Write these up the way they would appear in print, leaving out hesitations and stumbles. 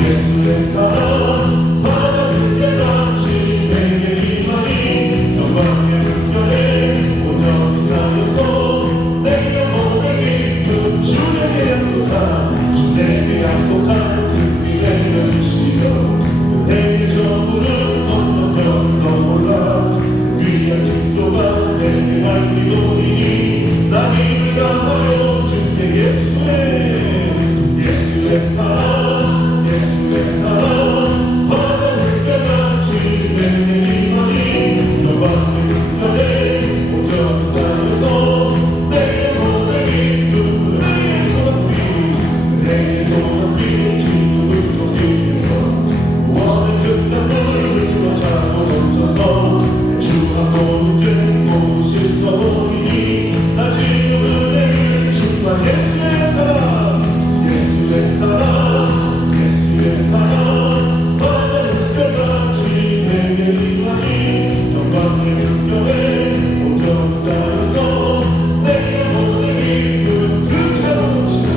예수의 사랑 바다를 깨닫지 내게 임하니 영광의 물결에 온전히 쌓여서 내 영혼의 기쁨 주에게 약속한 주에게 약속한 그 미래를 주시며 은혜의 저물을 건너편 넘어라 귀한 기도가 내게 알기로니 나 힘을 다하여 주께 예수의 사랑 예수의 사랑 바다를 깨닫지 내게 임하니 영광의 물결에 온전히 쌓여서 내 영혼의 기쁨 은혜의 소망빛 지금을 쫓기며 구원의 끝량을 흘러차고 넘쳐서 주가 모든 죄 모든 실수 버리니 나 지금 은혜를 충만 예수의 사랑 예수의 사랑 예수의 사랑 바다를 깨닫지 내게 임하니 영광의 물결에 온전히 쌓여서 내 영혼의 기쁨 그 차로 넘치는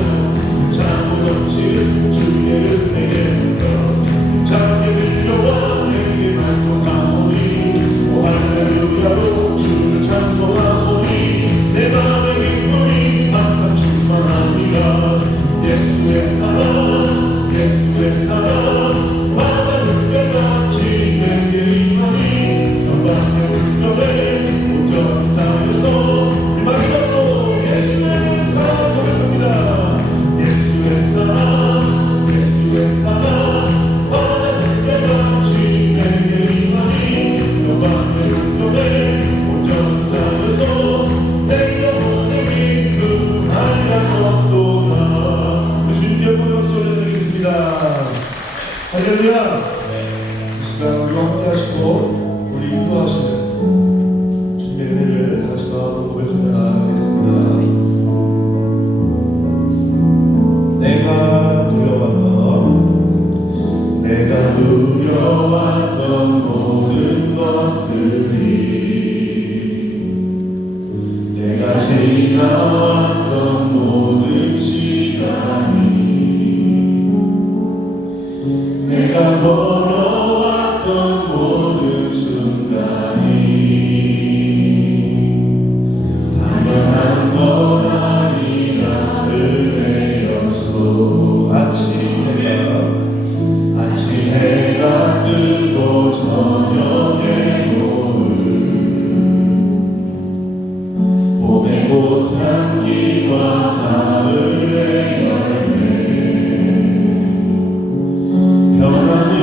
차고 넘치는 주의 은혜에 자게 밀려와 내게 만족하오니 오 할렐루야로 주를 찬송하오니 내 맘의 기쁨이 항상 충만합니다 예수의 사랑 바다를 깨닫지 내게 임하니 영광의 물결에 온전히 쌓여서 이 마지막으로 예수의 사랑 고백합니다 예수의 사랑 바다를 깨닫지 내게 임하니 영광의 물결에 온전히 쌓여서 내 영혼의 기쁨 하리라노도다 주님께 고백을 올려드리겠습니다. 할렐루야. 이 시간 우리와 함께 하시고 우리 인도하시는 주님의 은혜를 다시 마음으로 고백하며 나아가겠습니다. 내가 누려왔던 모든 것들이 내가 지나왔던 모든 시간이 내가 걸어왔던 모든 순간이 당연한 건 아니라 은혜였소 아침 해가 뜨고 저녁의 노을 봄의 꽃향기와 가을의 열매 변하는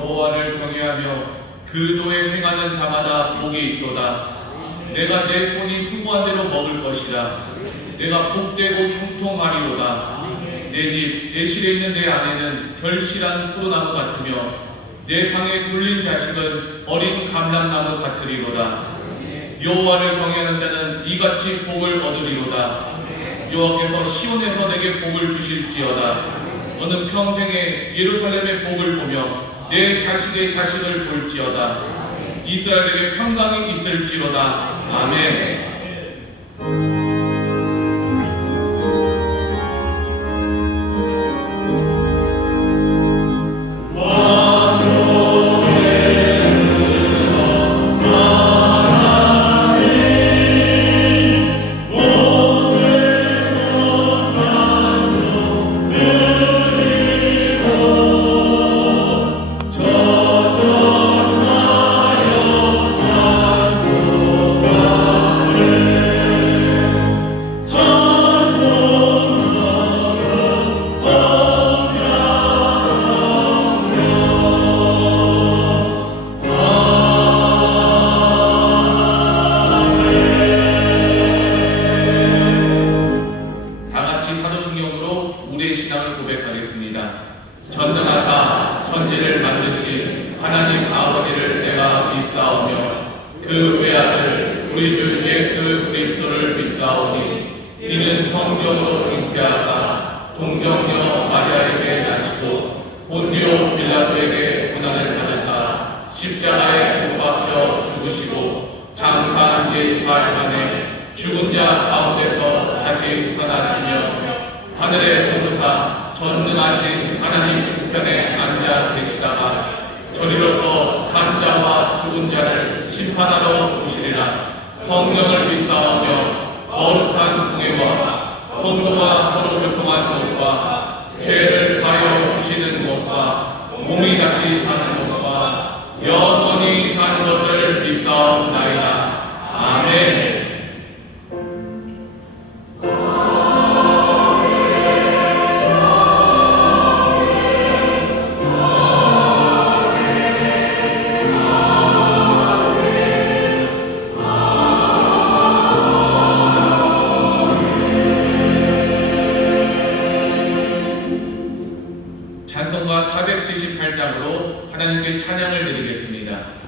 여호와를 경외하며 그 도에 행하는 자마다 복이 있도다. 내가 내 손이 수고한 대로 먹을 것이라. 내가 복되고 형통하리로다. 내 집, 내 실에 있는 내 아내는 결실한 포도나무 같으며 내 상에 굴린 자식은 어린 감람나무 같으리로다. 여호와를 경외하는 자는 이같이 복을 얻으리로다. 여호와께서 시온에서 내게 복을 주실지어다. 너는 평생에 예루살렘의 복을 보며 내 자식의 자식을 볼지어다. 이스라엘에게 평강이 있을지로다. 아멘. 전능하사 천지를 만드신 하나님 아버지를 내가 믿사오며 그 외아들 우리 주 예수 그리스도를 믿사오니 이는 성령으로 잉태하사 동정녀 마리아에게 나시고 본디오 빌라도에게 고난을 받으사 십자가에 못 박혀 죽으시고 장사한 지 4일 만에 죽은 자 가운데서 다시 살아나시며 하늘에 오르사 전능하신 하나님 우편에 앉아 계시다가 저리로서 산 자와 죽은 자를 심판하러 오시리라. 성령을 믿사오며 거룩한 공예와 성도와 서로 교통하는 것과 죄를 사하여 주시는 것과 몸이 다시 사는 것과 영원히 사는 것을 믿사옵나이다. 아멘. 찬송가 478장으로 하나님께 찬양을 드리겠습니다.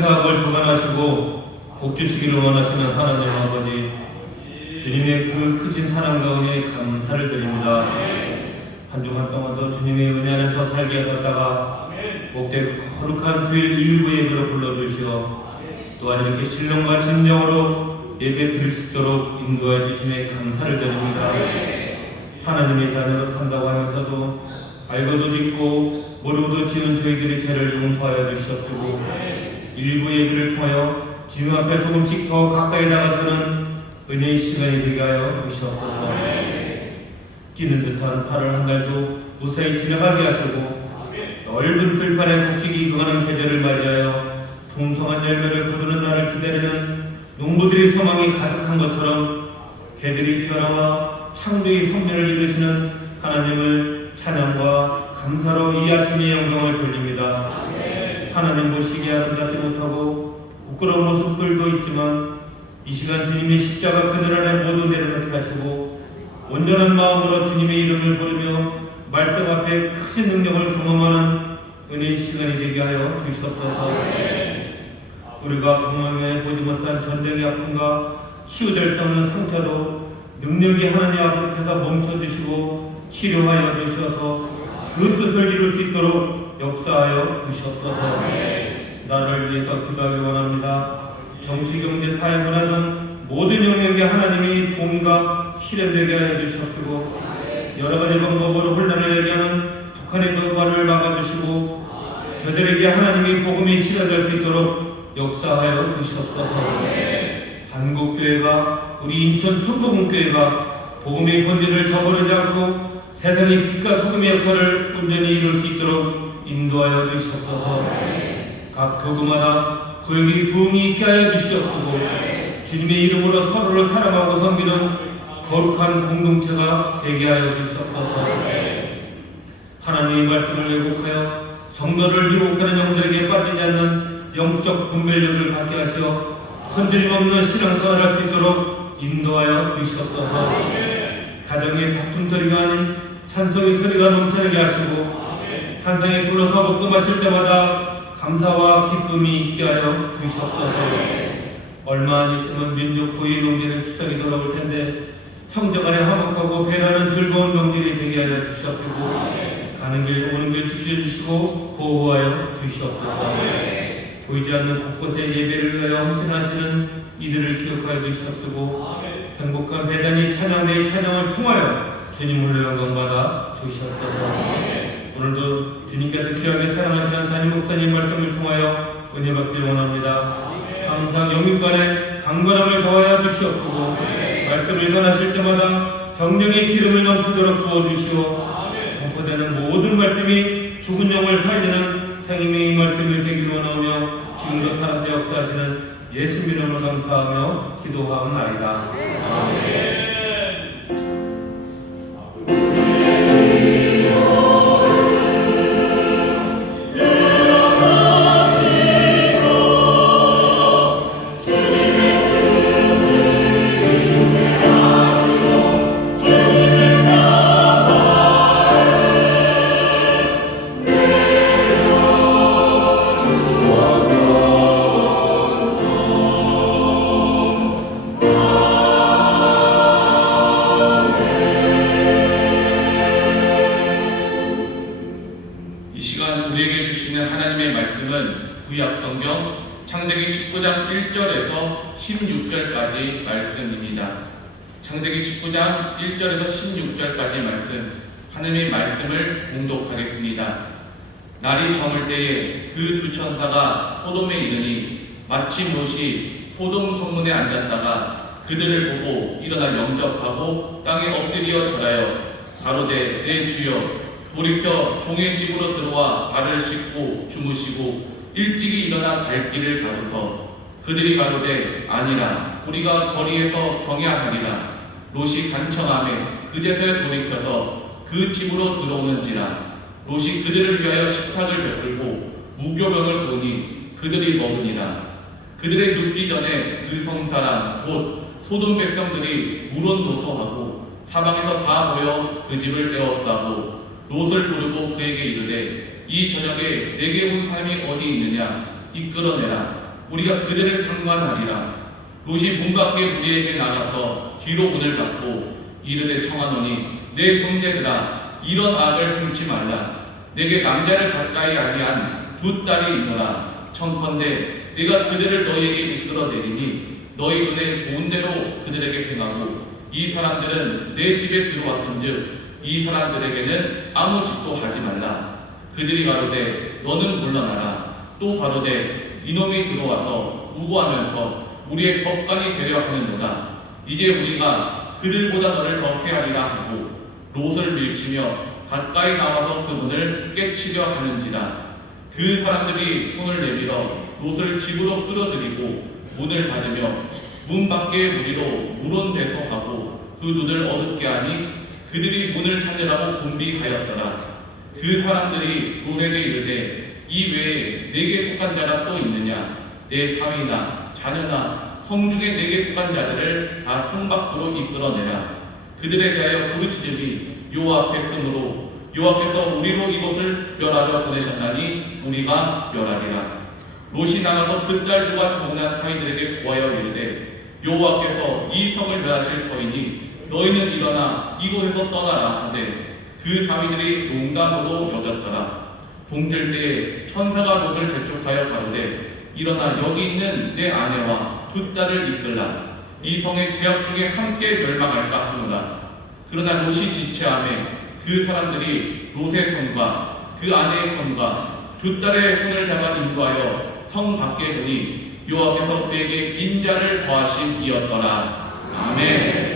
사업을 주관하시고 복 주시기를 원하시는 하나님 아버지, 주님의 그 크신 사랑 가운데 감사를 드립니다. 한 주간 동안도 주님의 은혜 안에서 살게 하셨다가 복되고 거룩한 주일 일부 예배로 불러주시어 또한 이렇게 신령과 진정으로 예배 드릴 수 있도록 인도해 주심에 감사를 드립니다. 하나님의 자녀로 산다고 하면서도 알고도 짓고 모르고도 지은 저희들의 죄를 용서하여 주시옵시고 일부 예배를 통하여 주님 앞에 조금씩 더 가까이 나가서는 은혜의 시간이 되게 하여 주시옵소서. 뛰는 듯한 8월 한 달도 무사히 지나가게 하시고 넓은 들판에 곡식이 익어가는 계절을 맞이하여 풍성한 열매를 거두는 날을 기다리는 농부들의 소망이 가득한 것처럼 개들이 변화와 창조의 선민을 이루시는 하나님을 찬양과 감사로 이 아침의 영광을 돌립니다. 하나님 보시기에 아름답지 못하고 부끄러운 모습들도 있지만 이 시간 주님의 십자가 그늘 안에 모두 내려놓게 하시고 온전한 마음으로 주님의 이름을 부르며 말씀 앞에 크신 능력을 경험하는 은혜의 시간이 되게 하여 주시옵소서. 우리가 공허에 보지 못한 전쟁의 아픔과 치유될 수 없는 상처도 능력이 하나님 앞에서 멈춰주시고 치료하여 주셔서 그 뜻을 이룰 수 있도록 역사하여 주시옵소서. 나를 위해서 기도하기 원합니다. 정치, 경제, 사회, 문화 등 모든 영역에 하나님의 공의가 실현되게 하여 주시옵시고 여러 가지 방법으로 혼란을 야기하는 북한의 도발을 막아주시고 저들에게 하나님의 복음이 실현될 수 있도록 역사하여 주시옵소서. 한국교회가 우리 인천 순복음교회가 복음의 본질을 저버리지 않고 세상의 빛과 소금의 역할을 온전히 이룰 수 있도록 인도하여 주시옵소서. 각 교구마다 구역이 부흥이 있게 하여 주시옵시고 주님의 이름으로 서로를 사랑하고 섬기는 거룩한 공동체가 되게 하여 주시옵소서. 하나님의 말씀을 왜곡하여 성도를 유혹하는 영들에게 빠지지 않는 영적 분별력을 갖게 하시어 흔들림 없는 신앙생활을 할 수 있도록 인도하여 주시옵소서. 가정의 다툼 소리가 아닌 찬송의 소리가 넘쳐나게 하시고 한 상에 둘러서 먹고 마실 때마다 감사와 기쁨이 있게 하여 주시옵소서. 얼마 안 있으면 민족 고유 명절의 추석이 돌아올 텐데 형제간에 화목하고 배려하는 즐거운 명절이 되게 하여 주시옵시고 가는 길 오는 길 지켜주시고 보호하여 주시옵소서. 보이지 않는 곳곳에 예배를 위하여 헌신하시는 이들을 기억하여 주시옵시고 행복한 배단이 찬양대의 찬양을 통하여 주님을 영광받아 주시옵소서. 오늘도 주님께서 귀하게 사랑하시는 담임 목사님 말씀을 통하여 은혜 받기를 원합니다. 항상 영육간에 강건함을 더하여 주시옵시고 말씀을 전하실 때마다 성령의 기름을 넘치도록 부어주시오. 선포되는 모든 말씀이 죽은 영을 살리는 생명의 말씀을 되기를 원하며 지금도 살아서 역사하시는 예수 이름으로 감사하며 기도하옵나이다. 아멘. 구약성경 창세기 19장 1절에서 16절까지 말씀입니다. 창세기 19장 1절에서 16절까지 말씀, 하나님의 말씀을 봉독하겠습니다. 날이 저물 때에 그 두 천사가 소돔에 이르니 마침 롯이 소돔 성문에 앉았다가 그들을 보고 일어나 영접하고 땅에 엎드려 절하여 가로되 내 주여 돌이켜 종의 집으로 들어와 발을 씻고 주무시고 일찍이 일어나 갈 길을 가소서. 그들이 가로되 아니라 우리가 거리에서 경야하리라. 롯이 간청하매 그제서야 돌이켜서 그 집으로 들어오는지라. 롯이 그들을 위하여 식탁을 베풀고 무교병을 보니 그들이 먹으니라. 그들의 눕기 전에 그 성사람 곧 소돔 백성들이 물론노소하고 사방에서 다 모여 그 집을 에워싸고 롯을 부르고 그에게 이르되 이 저녁에 내게 온 사람이 어디 있느냐 이끌어내라. 우리가 그들을 상관하리라. 롯이 문 밖에 무리에게 나가서 뒤로 문을 닫고 이르되 청하노니 내 형제들아 이런 악을 행치 말라. 내게 남자를 가까이 아니한 두 딸이 있노라. 청컨대 내가 그들을 너희에게 이끌어내리니 너희 눈에 좋은 대로 그들에게 행하고 이 사람들은 내 집에 들어왔은즉 이 사람들에게는 아무 짓도 하지 말라. 그들이 가로되 너는 물러나라. 또 가로되 이놈이 들어와서 우고하면서 우리의 법관이 되려 하는도다. 이제 우리가 그들보다 너를 더 헤아리라 하고 롯을 밀치며 가까이 나와서 그 문을 깨치려 하는지라. 그 사람들이 손을 내밀어 롯을 집으로 끌어들이고 문을 닫으며 문 밖에 무리로 물온대서하고 그 눈을 어둡게 하니 그들이 문을 찾으라고 군비하였더라. 그 사람들이 롯에게 이르되 이 외에 내게 속한 자가 또 있느냐? 내 사위나 자녀나 성중에 내게 속한 자들을 다 성 밖으로 이끌어내라. 그들에 대하여 부르짖음이 여호와 앞에 크므로 여호와께서 우리로 이곳을 멸하려 보내셨나니 우리가 멸하리라. 롯이 나가서 그 딸들과 정난 사위들에게 구하여 이르되 여호와께서 이 성을 멸하실 터이니 너희는 일어나 이곳에서 떠나라 하되 그 사위들이 농담으로 여겼더라. 동들 때에 천사가 롯을 재촉하여 가로되 일어나 여기 있는 내 아내와 두 딸을 이끌라. 이 성의 죄악 중에 함께 멸망할까 하노라. 그러나 롯이 지체하매 그 사람들이 롯의 손과 그 아내의 손과 두 딸의 손을 잡아 인도하여 성 밖에 두니 여호와께서 그에게 인자를 더하심이었더라. 아멘.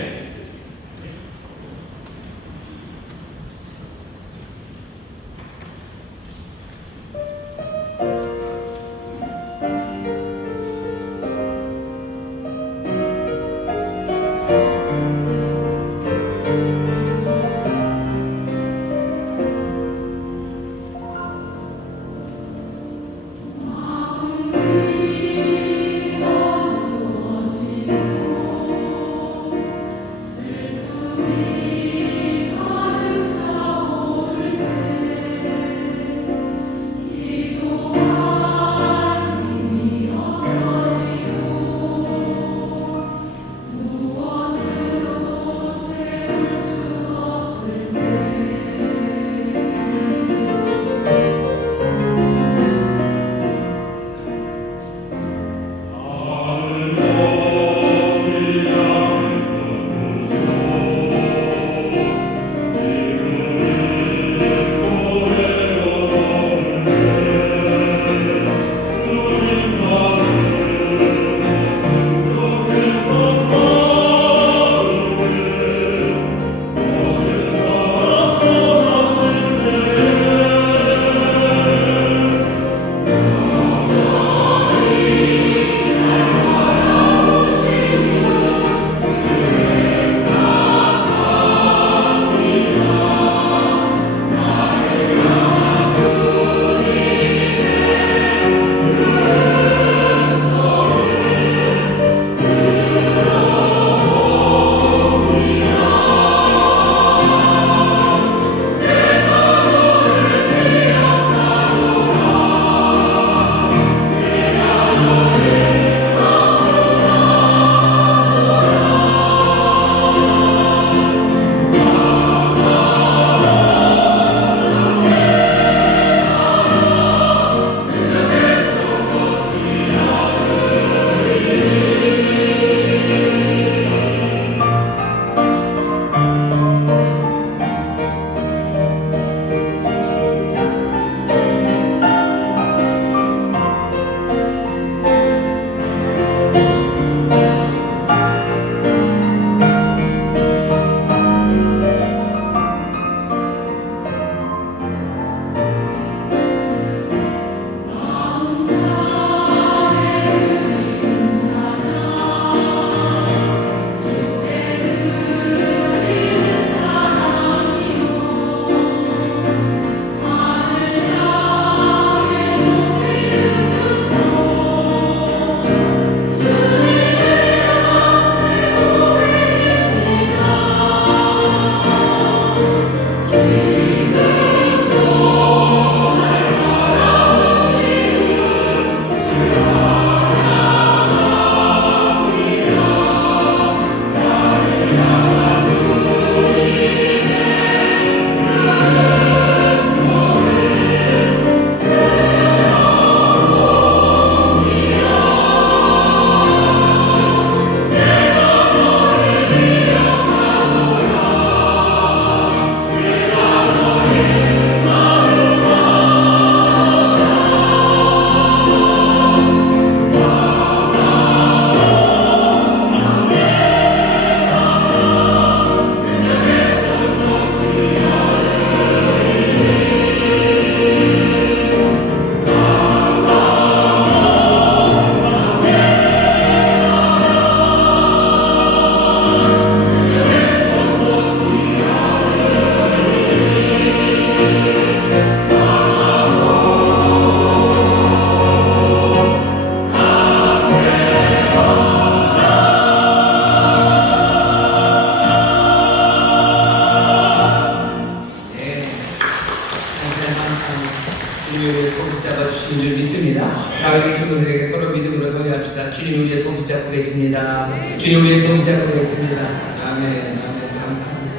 주님 우리의 손 붙잡고 계십니다. 주님 우리의 손 붙잡고 계십니다. 아멘. 아멘. 감사합니다.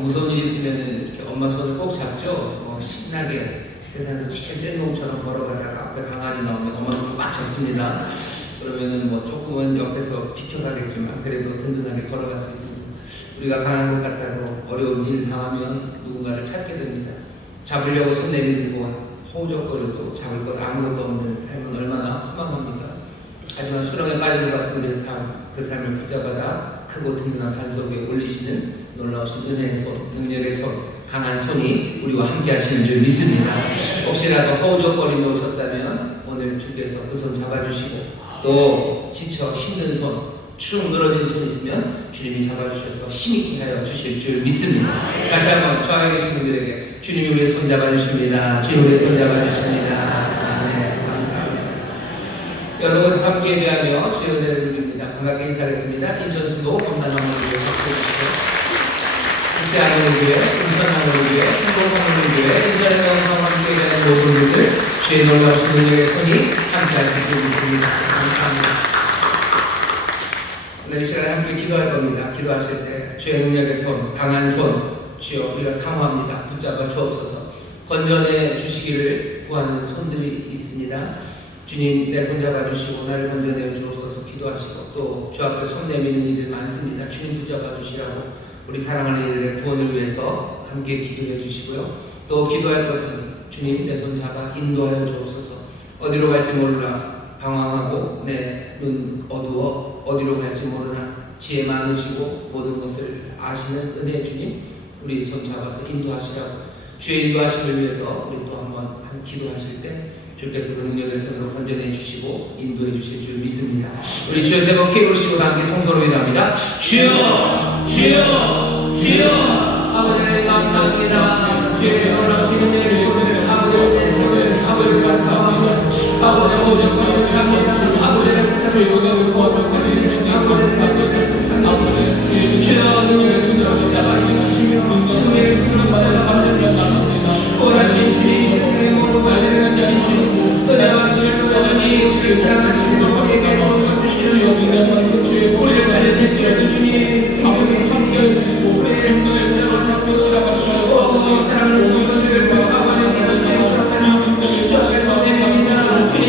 무서운 일 있으면 이렇게 엄마 손을 꼭 잡죠. 신나게 세상에서 제일 센 놈처럼 걸어가다가 앞에 강아지 나오면 엄마 손을 꽉 잡습니다. 그러면은 조금은 옆에서 비켜가겠지만 그래도 든든하게 걸어갈 수 있습니다. 우리가 강한 것 같다고 어려운 일 당하면 누군가를 찾게 됩니다. 잡으려고 손 내밀고 호적거려도 잡을 것 아무것도 없는 삶은 얼마나 허망합니까? 하지만 수렁에 빠진 것 같은 우리의 삶, 그 삶을 붙잡아다 크고 든든한 반석 위에 올리시는 놀라우신 은혜의 손, 능력의 손, 강한 손이 우리와 함께 하시는 줄 믿습니다. 혹시라도 허우적거리며 오셨다면 오늘 주께서 그 손 잡아주시고 또 지쳐 힘든 손, 축 늘어진 손 있으면 주님이 잡아주셔서 힘있게 하여 주실 줄 믿습니다. 다시 한번 좌우에 계신 분들에게 주님이 우리의 손 잡아주십니다. 주님이 우리의 손 잡아주십니다. 네, 감사합니다. 여러 곳에서 함께 예배하며 주의 은혜를 누립니다. 반갑게 인사하겠습니다. 인천수도 건강하물교회 박수해주시고 국제하물교회, 금천하물교회, 행복하물교회, 인천에서 함께 예배하는 모든 분들 주의 놀라우신 은혜의 손이 함께 하실 줄 믿습니다. 감사합니다. 오늘 이 시간에 함께 기도할 겁니다. 기도하실 때 주의 능력의 손, 강한 손 주여 우리가 사모합니다. 붙잡아 주옵소서. 건전해 주시기를 구하는 손들이 있습니다. 주님 내 손 잡아주시고 나를 건전해 주옵소서 기도하시고 또 주 앞에 손 내미는 이들 많습니다. 주님 붙잡아 주시라고 우리 사랑하는 이들의 구원을 위해서 함께 기도해 주시고요. 또 기도할 것은 주님 내 손 잡아 인도하여 주옵소서. 어디로 갈지 몰라 방황하고 내 눈 어두워 어디로 갈지 모르나 지혜 많으시고 모든 것을 아시는 은혜의 주님 우리 손 잡아서 인도하시라고 주의 인도하심을 위해서 우리 또 한번 기도하실 때 주께서 그 능력의 손으로 건져내 주시고 인도해 주실 줄 믿습니다. 우리 주여 세 번 키부르시고 함께 통성으로 기도합니다. 주여 주여 주여 아버지 하나님 감사합니다. 주의 놀라우신 은혜의 손을 아버지의 내 손을 아버지가 사랑합니다. 아버지의 모든 것을 감사합니다. 아버지의 주의 은혜를 구하며 주시니 아버지의 주여 능력의 손으로 붙잡아 일하시며 능력의 손으로 붙잡아 감사합니다. 원하신 주님 세상의 모든 것을 가지신 주님 은혜와 능력을 원하니 주의 사랑하신 우리에게 도움을 주시는 주의 우리를 살려주시는 주님 아버지 함께해 주시고 우리의 손을 붙잡아 잡으시라고 사랑하는 성도들과 아버지의 자녀 주님께서 내립니다. 주님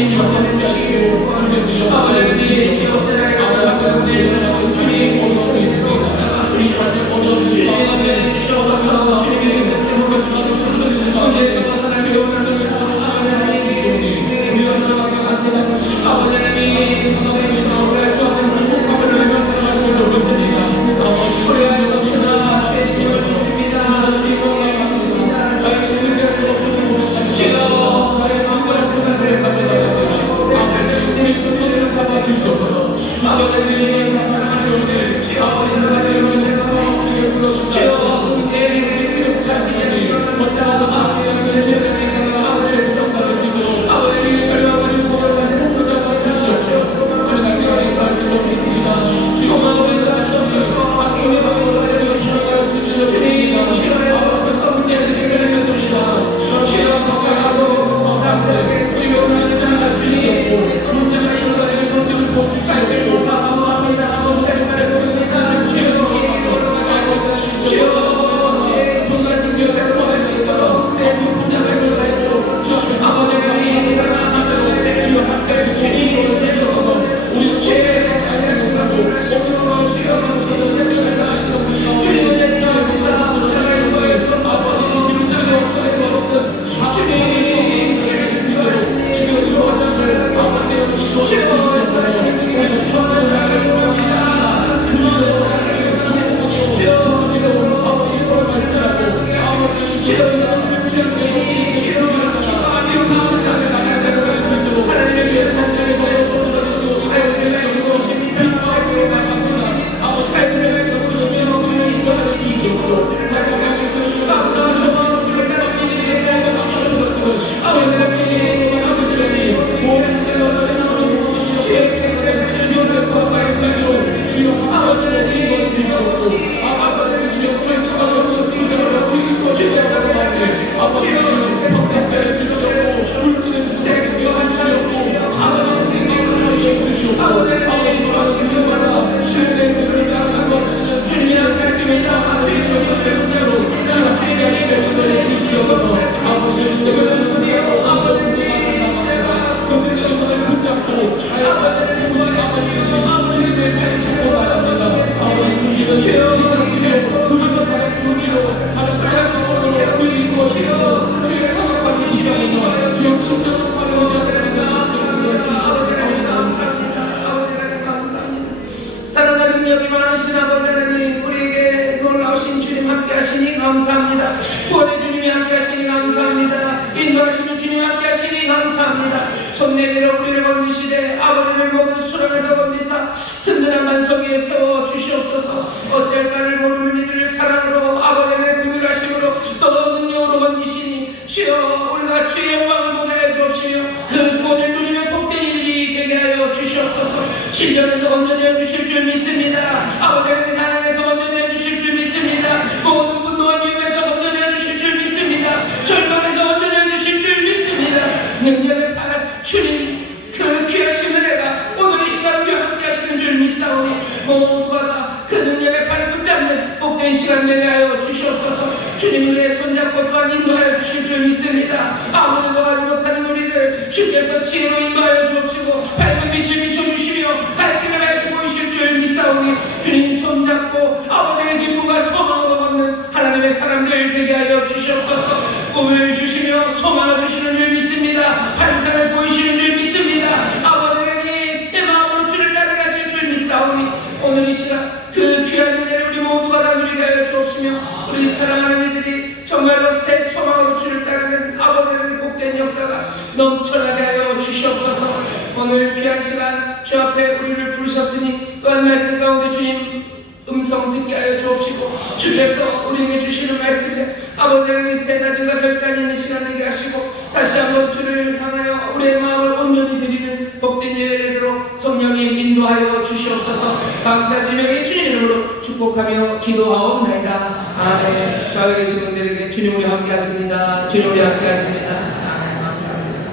아버지를 모든 수렁에서 건지사 든든한 만성 위에 세워 주시옵소서. 어쩔 바를 모르는 이들을 사랑으로 아버지의 긍휼하심으로 또 능력으로 건지시니 주여 우리가 주의 영광을 보게 해 주옵시며 그 구원을 누리는 복된 일이 되게 하여 주시옵소서. 질병에서 건져내 주실 줄 믿습니다. 아버지는 가난에서 건져내 주실 줄 믿습니다. 모든 분노와 미움에서 건져내 주실 줄 믿습니다. 절망에서 건져내 주실 줄 믿습니다. 능력의 팔 주님 그 귀하신 은혜가 오늘 이 시간 우리와 함께 하시는 줄 믿사오니 모두가 다 그 능력의 팔을 붙잡는 복된 시간 되게 하여 주시옵소서. 주님 우리의 손잡고 또한 인도하여 주실 줄 믿습니다. 아무도 하지 못하는 우리들 주께서 지혜로 인도하여 주옵시고 밝은 빛을 비춰주시며 갈 길을 밝게 보이실 줄 믿사오니 주님 손잡고 아버지의 기쁨과 소망으로 걷는 하나님의 사람들 되게 하여 주시옵소서. 꿈을 주시며 소망을 주시는 줄 믿습니다. 환상을 보이시는 줄 믿습니다. 아버지는 새 마음으로 주를 따라가실 줄 믿사오니 오늘 이 시간 그 귀한 은혜를 우리 모두가 다 누리게 하여 주옵시며 우리 사랑하는 이들이 정말로 새 소망으로 주를 따르는 아버지의 복된 역사가 넘쳐나게 하여 주시옵소서. 오늘 귀한 시간 주 앞에 우리를 부르셨으니 또한 말씀 가운데 주님 음성 듣게 하여 주옵시고 주께서 우리에게 주시는 말씀에 아버지의 새 다짐과 결단이 있는 시간 되게 하시고 다시 한번 주를 향하여 우리의 마음을 온전히 드리는 복된 예배 되도록 성령님 인도하여 주시옵소서. 감사드리며 예수님 이름으로 축복하며 기도하옵나이다. 아멘. 좌우에 계신 분들에게 주님 우리 함께 하십니다. 주님 우리 함께 하십니다. 아멘. 감사합니다.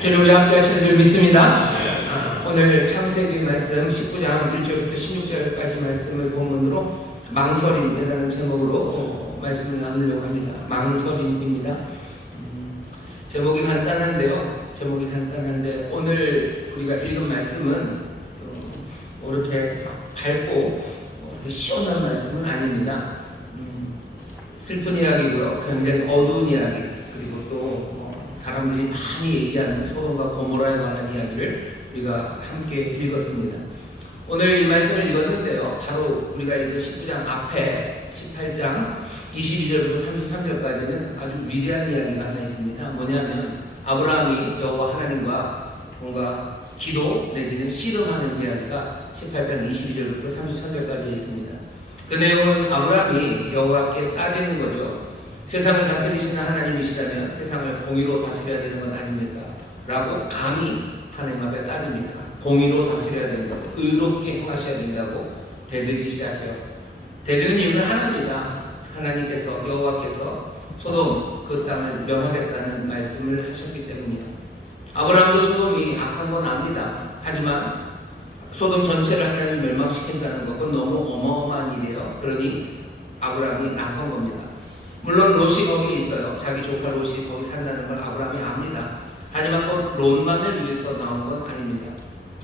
주님 우리 함께 하시는 줄 믿습니다. 오늘 창세기 말씀 19장 1절부터 16절까지 말씀을 본문으로 망설임이라는 제목으로 말씀을 나누려고 합니다. 망설임입니다. 제목이 간단한데 오늘 우리가 읽은 말씀은 이렇게 밝고 시원한 말씀은 아닙니다. 슬픈 이야기고요. 굉장히 어두운 이야기, 그리고 또 사람들이 많이 얘기하는 소돔과 고모라에 관한 이야기를 우리가 함께 읽었습니다. 오늘 이 말씀을 읽었는데요. 바로 우리가 읽은 19장 앞에 18장 22절부터 33절까지는 아주 위대한 이야기가 하나 있습니다. 뭐냐면 아브라함이 여호와 하나님과 뭔가 기도 내지는 씨름하는 이야기가 18장 22절부터 33절까지 있습니다. 그 내용은 아브라함이 여호와께 따지는 거죠. 세상을 다스리시는 하나님이시라면 세상을 공의로 다스려야 되는 건 아닙니까? 라고 감히 하나님 앞에 따집니다. 공의로 다스려야 된다고, 의롭게 행하셔야 된다고 대들기 시작해요. 대드는 이유는 하나입니다. 하나님께서 여호와께서 소돔 그 땅을 멸하겠다는 말씀을 하셨기 때문이에요. 아브라함도 소돔이 악한 건 압니다. 하지만 소돔 전체를 하나님 멸망시킨다는 것은 너무 어마어마한 일이에요. 그러니 아브라함이 나선 겁니다. 물론 롯이 거기 있어요. 자기 조카 롯이 거기 산다는 걸 아브라함이 압니다. 하지만 꼭 롯만을 위해서 나온 건 아닙니다.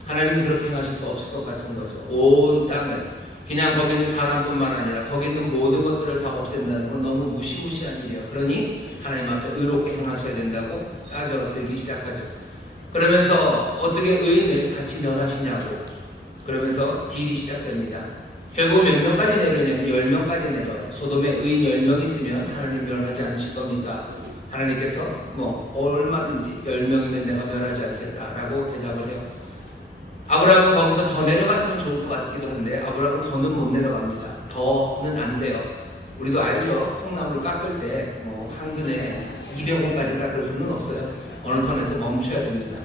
하나님이 그렇게 하실 수 없을 것 같은 거죠. 온 땅을 그냥 거기 있는 사람뿐만 아니라 거기 있는 모든 것들을 다 없앤다는 건 너무 무시무시한 일이에요. 그러니 하나님 앞에 의롭게 행하셔야 된다고 따져들기 시작하죠. 그러면서 어떻게 의인을 같이 멸하시냐고 그러면서 딜이 시작됩니다. 결국 몇 명까지 내려냐면 10명까지 내려요. 소돔에 의인 10명 있으면 하나님 멸하지 않으실 겁니까? 하나님께서 얼마든지 10명이면 내가 멸하지 않겠다라고 대답을 해요. 아브라함은 거기서 더 내려갔으면 좋을 것 같기도 한데 아브라함은 더는 못 내려갑니다. 더는 안 돼요. 우리도 알죠? 콩나물을 깎을 때 한 근에 200원까지 깎을 수는 없어요. 어느 선에서 멈춰야 됩니다.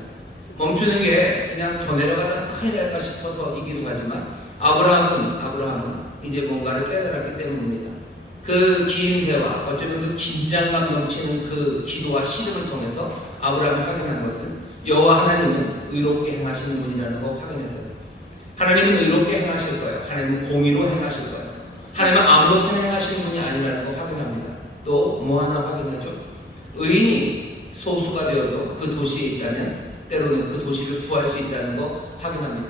멈추는 게 그냥 더 내려가다 큰일 날까 싶어서이기도 하지만 아브라함은 이제 뭔가를 깨달았기 때문입니다. 그 긴 대화, 어쩌면 그 긴장감 넘치는 그 기도와 씨름을 통해서 아브라함이 확인한 것은 여호와 하나님은 의롭게 행하시는 분이라는 거 확인했어요. 하나님은 의롭게 행하실 거예요. 하나님은 공의로 행하실 거예요. 하나님은 아무렇게나 행하시는 분이 아니라는 거 확인합니다. 또 뭐 하나 확인하죠. 의인이 소수가 되어도 그 도시에 있다면 때로는 그 도시를 구할 수 있다는 거 확인합니다.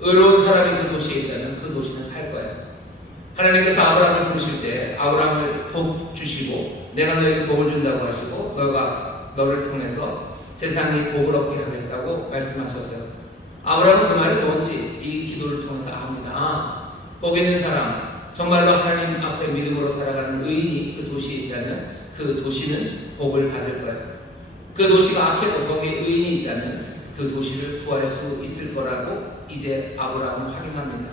의로운 사람이 그 도시에 있다면 그 도시는 살 거예요. 하나님께서 아브라함을 부르실 때 아브라함을 복 주시고 내가 너에게 복을 준다고 하시고 너가 너를 통해서 세상이 복을 얻게 하겠다고 말씀하셨어요. 아브라함은 그 말이 뭔지 이 기도를 통해서 압니다. 복 있는 사람, 정말로 하나님 앞에 믿음으로 살아가는 의인이 그 도시에 있다면 그 도시는 복을 받을 거예요. 그 도시가 악해도 거기에 의인이 있다면 그 그 도시를 구할 수 있을 거라고 이제 아브라함은 확인합니다.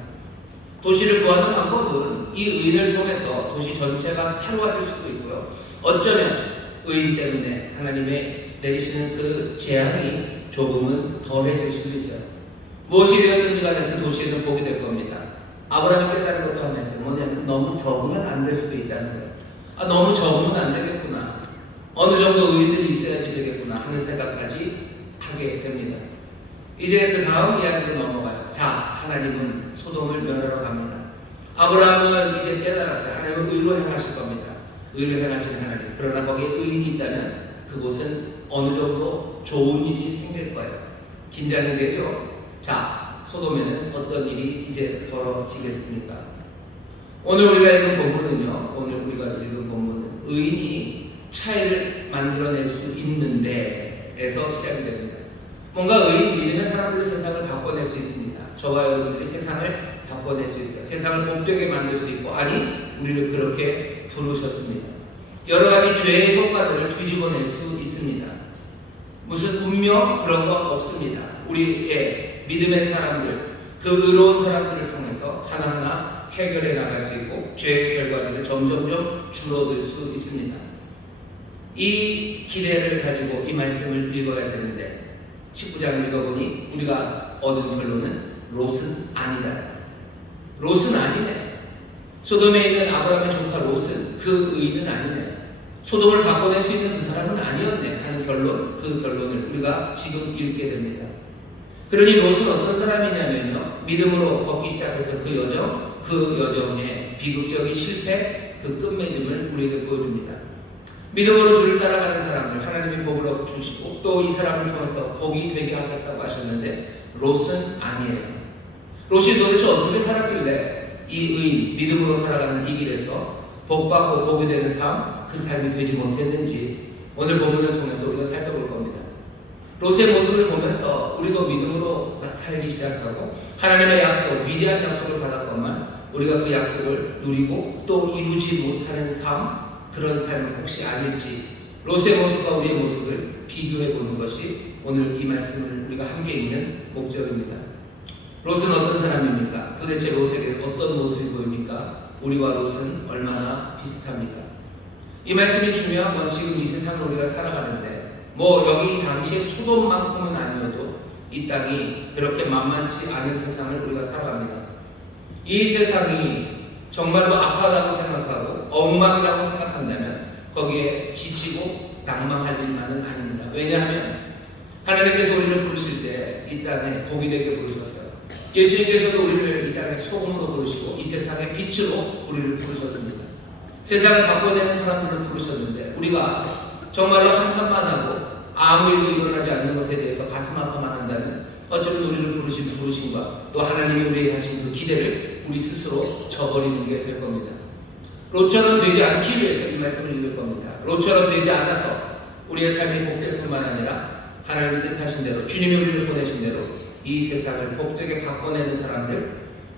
도시를 구하는 방법은 이 의인을 통해서 도시 전체가 사로워질 수도 있고요. 어쩌면 의인 때문에 하나님의 내리시는 그 재앙이 조금은 덜해질 수도 있어요. 무엇이 되었든지 간에 그 도시에는 복이 될 겁니다. 아브라함이 깨달은 것도 하나 있어요. 뭐냐면 너무 적으면 안 될 수도 있다는 거예요. 너무 적으면 안 되겠구나. 어느 정도 의인들이 있어야지 되겠구나 하는 생각까지 하게 됩니다. 이제 그 다음 이야기로 넘어가요. 자, 하나님은 소돔을 멸하러 갑니다. 아브라함은 이제 깨달았어요. 하나님은 의로 행하실 겁니다. 의로 행하시는 하나님. 그러나 거기에 의인이 있다면 그곳은 어느 정도 좋은 일이 생길 거예요. 긴장이 되죠? 자, 소돔에는 어떤 일이 이제 벌어지겠습니까? 오늘 우리가 읽은 본문은요. 오늘 우리가 읽은 본문은 의인이 차이를 만들어낼 수 있는데에서 시작이 됩니다. 뭔가 의인 믿는 사람들이 세상을 바꿔낼 수 있습니다. 저와 여러분들이 세상을 바꿔낼 수 있어요. 세상을 복되게 만들 수 있고, 아니 우리를 그렇게 부르셨습니다. 여러 가지 죄의 효과들을 뒤집어낼 수 있습니다. 무슨 운명 그런 거 없습니다. 우리의 믿음의 사람들, 그 의로운 사람들을 통해서 하나하나 해결해 나갈 수 있고 죄의 결과들을 점점점 줄어들 수 있습니다. 이 기대를 가지고 이 말씀을 읽어야 되는데 19장 읽어보니 우리가 얻은 결론은 롯은 아니다. 롯은 아니네. 소돔에 있는 아브라함의 조카 롯은 그 의인은 아니네. 소돔을 바꿔낼 수 있는 그 사람은 아니었네 하는 결론, 그 결론을 우리가 지금 읽게 됩니다. 그러니 롯은 어떤 사람이냐면요, 믿음으로 걷기 시작했던 그 여정의 비극적인 실패, 그 끝맺음을 우리에게 보여줍니다. 믿음으로 주를 따라가는 사람들 하나님이 복을 주시고 또 이 사람을 통해서 복이 되게 하겠다고 하셨는데 롯은 아니에요. 롯이 도대체 어떻게 살았길래 이 의인, 믿음으로 살아가는 이 길에서 복받고 복이 되는 삶, 그 삶이 되지 못했는지 오늘 본문을 통해서 우리가 살펴볼 겁니다. 롯의 모습을 보면서 우리도 믿음으로 살기 시작하고 하나님의 약속, 위대한 약속을 받았건만 우리가 그 약속을 누리고 또 이루지 못하는 삶, 그런 삶은 혹시 아닐지 롯의 모습과 우리의 모습을 비교해 보는 것이 오늘 이 말씀을 우리가 함께 읽는 목적입니다. 롯은 어떤 사람입니까? 도대체 롯에게 어떤 모습이 보입니까? 우리와 롯은 얼마나 비슷합니까? 이 말씀이 중요한 건 지금 이 세상을 우리가 살아가는데 여기 당시에 소돔만큼은 아니어도 이 땅이 그렇게 만만치 않은 세상을 우리가 살아갑니다. 이 세상이 정말로 악하다고 생각하고 엉망이라고 생각한다면 거기에 지치고 낭망할 일만은 아닙니다. 왜냐하면 하나님께서 우리를 부르실 때 이 땅에 복이 되게 부르셨어요. 예수님께서도 우리를 이 땅에 소금으로 부르시고 이 세상의 빛으로 우리를 부르셨습니다. 세상을 바꿔내는 사람들을 부르셨는데 우리가 정말로 한탄만 하고 아무 일도 일어나지 않는 것에 대해서 가슴 아파만 한다면 어쩌면 우리를 부르신 부르심과 또 하나님이 우리에게 하신 그 기대를 우리 스스로 저버리는 게 될 겁니다. 롯처럼 되지 않기 위해서 이 말씀을 읽을 겁니다. 롯처럼 되지 않아서 우리의 삶이 복될 뿐만 아니라 하나님의 뜻하신 대로 주님이 우리를 보내신 대로 이 세상을 복되게 바꿔내는 사람들,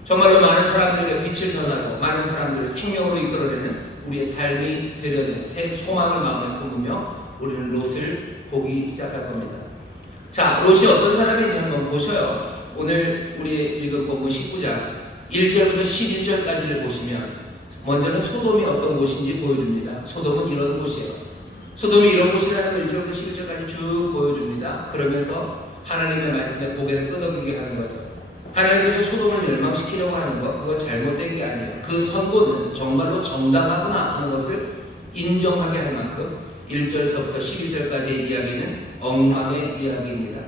정말로 많은 사람들에게 빛을 전하고 많은 사람들을 생명으로 이끌어내는 우리의 삶이 되려는 새 소망을 마음에 품으며 우리는 롯을 보기 시작할 겁니다. 자, 롯이 어떤 사람인지 한번 보셔요. 오늘 우리 읽은 본문 19장 1절부터 11절까지를 보시면 먼저는 소돔이 어떤 곳인지 보여줍니다. 소돔은 이런 곳이에요. 소돔이 이런 곳이라는 걸 1절부터 11절까지 쭉 보여줍니다. 그러면서 하나님의 말씀에 고개를 끄덕이게 하는 거죠. 하나님께서 소돔을 멸망시키려고 하는 것, 그건 잘못된 게 아니에요. 그 선고는 정말로 정당하구나 하는 것을 인정하게 할 만큼 1절서부터 11절까지의 이야기는 엉망의 이야기입니다.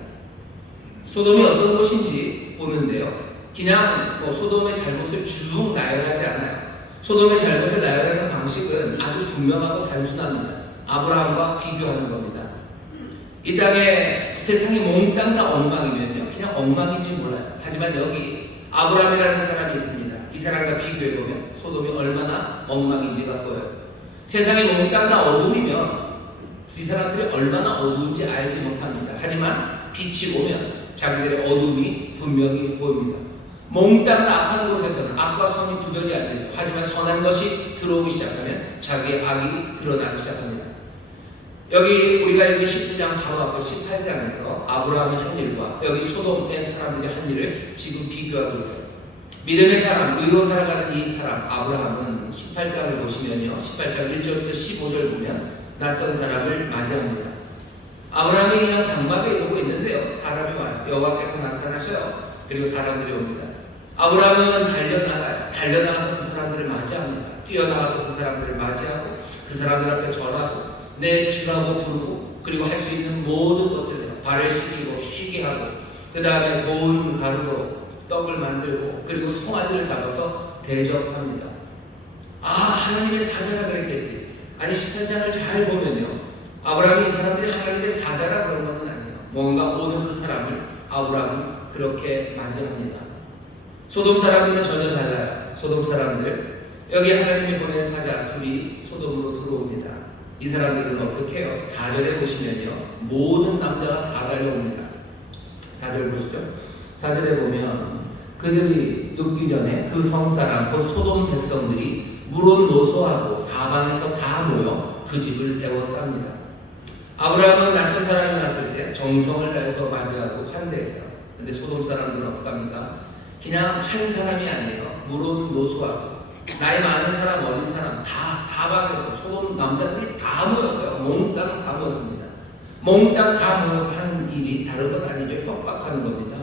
소돔이 어떤 곳인지 보는데요. 그냥 소돔의 잘못을 쭉 나열하지 않아요. 소돔의 잘못을 나열하는 방식은 아주 분명하고 단순합니다. 아브라함과 비교하는 겁니다. 이 땅에 세상이 몽땅 다 엉망이면요, 그냥 엉망인지 몰라요. 하지만 여기 아브라함이라는 사람이 있습니다. 이 사람과 비교해보면 소돔이 얼마나 엉망인지가 보여요. 세상이 몽땅 다 어둠이면 이 사람들이 얼마나 어두운지 알지 못합니다. 하지만 빛이 오면 자기들의 어둠이 분명히 보입니다. 몽땅 악한 곳에서는 악과 선이 구별이 안 되죠. 하지만 선한 것이 들어오기 시작하면 자기의 악이 드러나기 시작합니다. 여기 우리가 여기 19장 바로 앞에 18장에서 아브라함의 한 일과 여기 소돔의 사람들의 한 일을 지금 비교하고 있어요. 믿음의 사람, 의로 살아가는 이 사람 아브라함은 18장을 보시면요, 18장 1절부터 15절 보면 낯선 사람을 맞이합니다. 아브라함이 그냥 장막에 이러고 있는데요, 사람이 와요. 여호와께서 나타나셔요. 그리고 사람들이 옵니다. 아브라함은 달려나가서 그 사람들을 맞이합니다. 뛰어나가서 그 사람들을 맞이하고 그 사람들 앞에 절하고 내 주라고 부르고, 그리고 할 수 있는 모든 것들을 발을 씻기고 쉬게 하고, 그 다음에 고운 가루로 떡을 만들고, 그리고 송아지를 잡아서 대접합니다. 아, 하나님의 사자라 그랬겠지. 아니 18장을 잘 보면요, 아브라함이 이 사람들이 하나님의 사자라 그런 것은 아니에요. 뭔가 오는 그 사람을 아브라함이 그렇게 맞이합니다. 소돔 사람들은 전혀 달라요. 소돔 사람들, 여기 하나님이 보낸 사자 둘이 소돔으로 들어옵니다. 이 사람들은 어떻게 해요? 4절에 보시면요, 모든 남자가 다 달려옵니다. 4절 보시죠. 4절에 보면 그들이 눕기 전에 그 성사람, 그 소돔 백성들이 물은 노소하고 사방에서 다 모여 그 집을 대워쌉니다. 아브라함은 낯선 사람이 왔을 때 정성을 다해서 맞이하고 환대했어요. 근데 소돔 사람들은 어떡합니까? 그냥 한 사람이 아니에요. 물은 노소하고 나이 많은 사람, 어린 사람 다 사방에서 소돔 남자들이 다 모였어요. 몽땅 다 모였습니다. 몽땅 다 모여서 하는 일이 다른 건 아니죠. 협박하는 겁니다.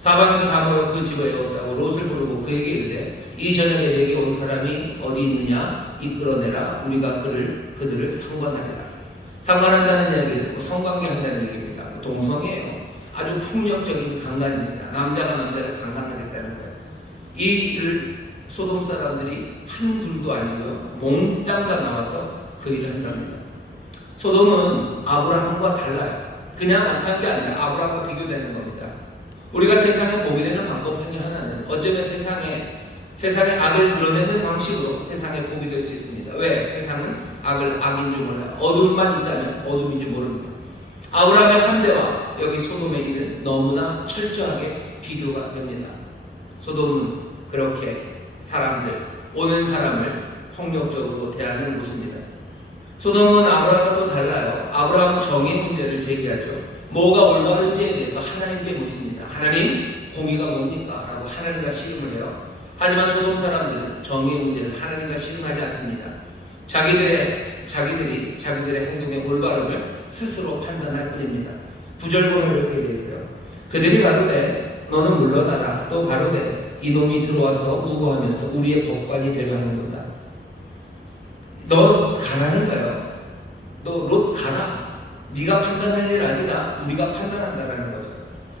사방에서 다 모여 그 집을 에워싸고 롯을 부르고 그에게 이르되 이 저녁에 내게 온 사람이 어디 있느냐 이끌어내라. 우리가 그들을 상관하리라. 상관한다는 이야기를 성관계한다는 얘기입니다. 동성이에요. 아주 폭력적인 강간입니다. 남자가 남자를 강간하겠다는 거예요. 이 일을 소돔 사람들이 한둘도 아니고요, 몽땅 다 나와서 그 일을 한답니다. 소돔은 아브라함과 달라요. 그냥 나타난 게 아니라 아브라함과 비교되는 겁니다. 우리가 세상에 보게 되는 방법 중에 하나는 어쩌면 세상의 악을 드러내는 방식으로 세상에 보게 될 수 있습니다. 왜? 세상은 악인 줄 몰라요. 어둠만 있다면 어둠인지 모릅니다. 아브라함의 환대와 여기 소돔의 일은 너무나 철저하게 비교가 됩니다. 소돔은 그렇게 오는 사람을 폭력적으로 대하는 곳입니다. 소돔은 아브라함과 또 달라요. 아브라함은 정의 문제를 제기하죠. 뭐가 올바른지에 대해서 하나님께 묻습니다. 하나님, 공의가 뭡니까? 라고 하나님과 씨름을 해요. 하지만 소돔 사람들은 정의의 문제를 하나님과 씨름하지 않습니다. 자기들이 자기들의 행동의 올바름을 스스로 판단할 뿐입니다. 9절 보면 이렇게 얘기했어요. 그들이 가로되 너는 물러나라. 또 가로되 이놈이 들어와서 우고하면서 우리의 법관이 되려 하는도다. 너 가라는 거예요. 너 롯 가라. 네가 판단할 일 아니다. 우리가 판단한다라는 거죠.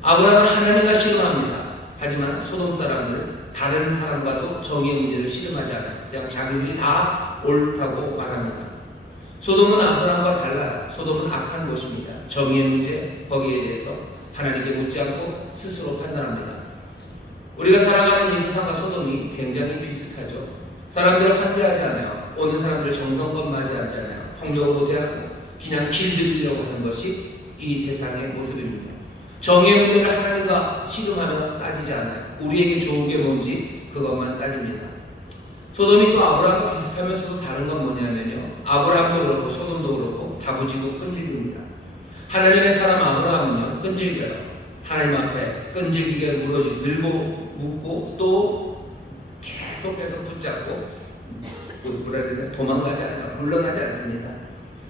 아브라함은 하나님과 씨름합니다. 하지만 소돔 사람들은 다른 사람과도 정의의 문제를 씨름하지 않아요. 그냥 자기들이 다 옳다고 말합니다. 소돔은 아브라함과 달라요. 소돔은 악한 곳입니다. 정의의 문제, 거기에 대해서 하나님께 묻지 않고 스스로 판단합니다. 우리가 살아가는 이 세상과 소돔이 굉장히 비슷하죠. 사람들을 환대하지 않아요. 오는 사람들을 정성껏 맞이하지 않아요. 폭력으로 대하고 그냥 길들이려고 하는 것이 이 세상의 모습입니다. 정의의 문제를 하나님과 씨름하며 따지지 않아요. 우리에게 좋은 게 뭔지 그것만 따집니다. 소돔이 또 아브라함과 비슷하면서도 다른 건 뭐냐면요, 아브라함도 그렇고 소돔도 그렇고 다부지고 끈질깁니다. 하나님의 사람 아브라함은요, 끈질겨요. 하나님 앞에 끈질기게 늘고 묻고 또 계속해서 붙잡고 도망가지 않아요. 물러나지 않습니다.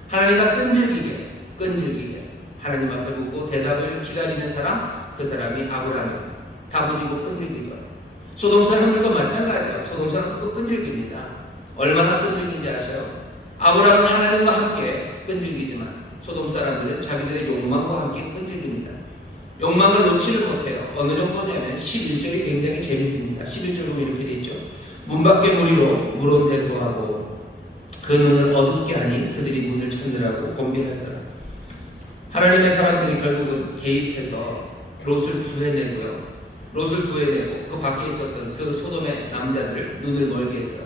하나님과 끈질기게 하나님 앞에 묻고 대답을 기다리는 사람, 그 사람이 아브라함입니다. 다부지고 끈질기고. 소돔 사람들도 마찬가지예요. 소돔 사람들도 끈질깁니다. 얼마나 끈질긴지 아셔요? 아브라함은 하나님과 함께 끈질기지만 소돔 사람들은 자기들의 욕망과 함께 끈질깁니다. 욕망을 놓지를 못해요. 어느 정도냐면 11절이 굉장히 재밌습니다. 11절 보면 이렇게 되어 있죠. 문 밖에 무리로 물은 대소하고 그 눈을 어둡게 하니 그들이 문을 찾느라고 공비하였더라. 하나님의 사람들이 결국은 개입해서 롯을 구해내고 그 밖에 있었던 그 소돔의 남자들을 눈을 멀게 했어요.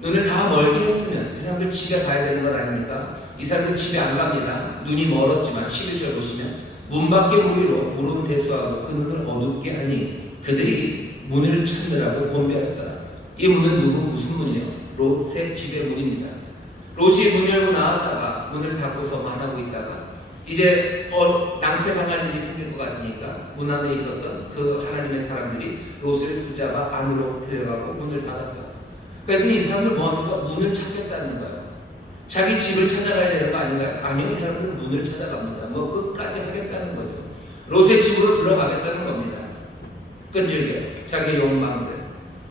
눈을 다 멀게 했으면 이 사람들 집에 가야 되는 건 아닙니까? 이 사람들 집에 안 갑니다. 눈이 멀었지만 11절 보시면 문 밖에 무리로 물은 대수하고 그 눈을 어둡게 하니 그들이 문을 찾느라고 곤배하였더라. 이 문은 무슨 문이요? 롯의 집의 문입니다. 롯이 문 열고 나왔다가 문을 닫고서 말하고 있다가 이제 낭패당할 일이 생길 것 같으니까 문 안에 있었던 그 하나님의 사람들이 롯을 붙잡아 안으로 데려가고 문을 닫았어요. 그러니까 이 사람들 뭐합니까? 문을 찾겠다는 거예요. 자기 집을 찾아가야 되는 거 아닌가요? 아니요, 이 사람들은 문을 찾아갑니다. 뭐 끝까지 하겠다는 거죠. 롯의 집으로 들어가겠다는 겁니다. 끈질겨 자기의 욕망들.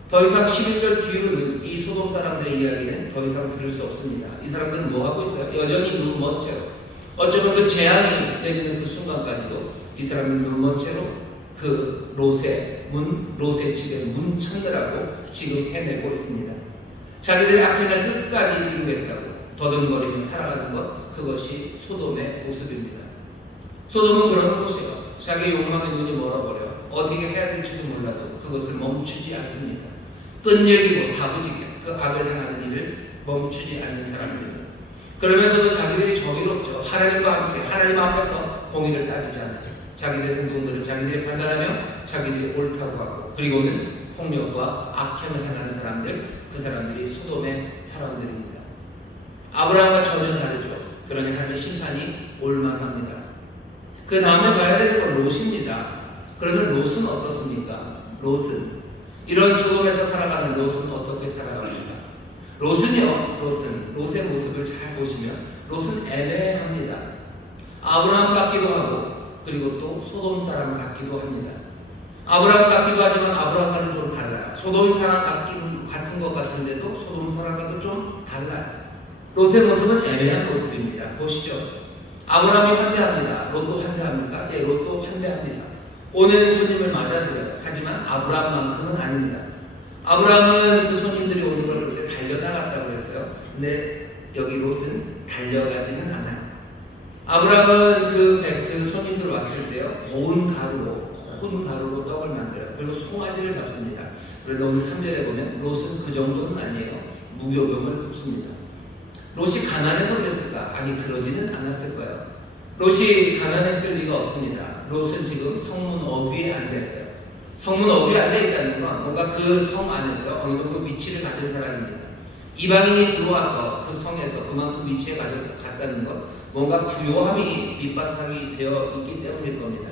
더 이상 11절 뒤로는 이 소돔 사람들의 이야기는 더 이상 들을 수 없습니다. 이 사람들은 뭐 하고 있어요? 여전히 눈먼 채로. 어쩌면 그 재앙이 내리는 그 순간까지도 이 사람은 눈먼 채로 그 롯의 집에 문 찾느라고 지금 헤매고 있습니다. 자기들의 악행을 끝까지 이루겠다고 더듬거리며 살아가는 것, 그것이 소돔의 모습입니다. 소돔은 그런 곳이에요. 자기의 욕망에 눈이 멀어버려 어떻게 해야 될지도 몰라도 그것을 멈추지 않습니다. 끈질기고 다부지게 그 악을 행하는 일을 멈추지 않는 사람들입니다. 그러면서도 자기들이 정의롭죠. 하나님과 함께 하나님 앞에서 공의를 따지지 않죠. 자기들의 행동들을 자기들이 판단하며 자기들이 옳다고 하고, 그리고는 폭력과 악행을 행하는 사람들, 그 사람들이 소돔의 사람들입니다. 아브라함과 전혀 다르죠. 그러니 하나님의 심판이 올만합니다. 그 다음에 봐야 되는 건 롯입니다. 그러면 롯은 어떻습니까? 롯은 이런 소돔에서 살아가는 롯은 어떻게 살아갑니까? 롯의 모습을 잘 보시면 롯은 애매합니다. 아브라함 같기도 하고 그리고 또 소돔 사람 같기도 합니다. 아브라함 같기도 하지만 아브라함과는 좀 달라요. 소돔 사람 같은 것 같은데도 소돔 사람과도 좀 달라요. 롯의 모습은 애매한 모습입니다. 보시죠. 아브라함이 환대합니다. 롯도 환대합니까? 예, 롯도 환대합니다. 오는 손님을 맞아들여요. 하지만 아브라함만큼은 아닙니다. 아브라함은 그 손님들이 오는 걸 볼 때 달려나갔다고 그랬어요. 근데 여기 롯은 달려가지는 않아요. 아브라함은 그 손님들 왔을 때요, 고운 가루로 떡을 만들어요. 그리고 송아지를 잡습니다. 그런데 오늘 3절에 보면 롯은 그 정도는 아니에요. 무교병을 굽습니다. 롯이 가난해서 그랬을까? 아니, 그러지는 않았을 거예요. 롯이 가난했을 리가 없습니다. 롯은 지금 성문 어귀에 앉아있어요. 성문 어귀에 앉아있다는 건 뭔가 그 성 안에서 어느 정도 위치를 가진 사람입니다. 이방인이 들어와서 그 성에서 그만큼 위치에 갔다는 건 뭔가 부요함이 밑바탕이 되어 있기 때문일 겁니다.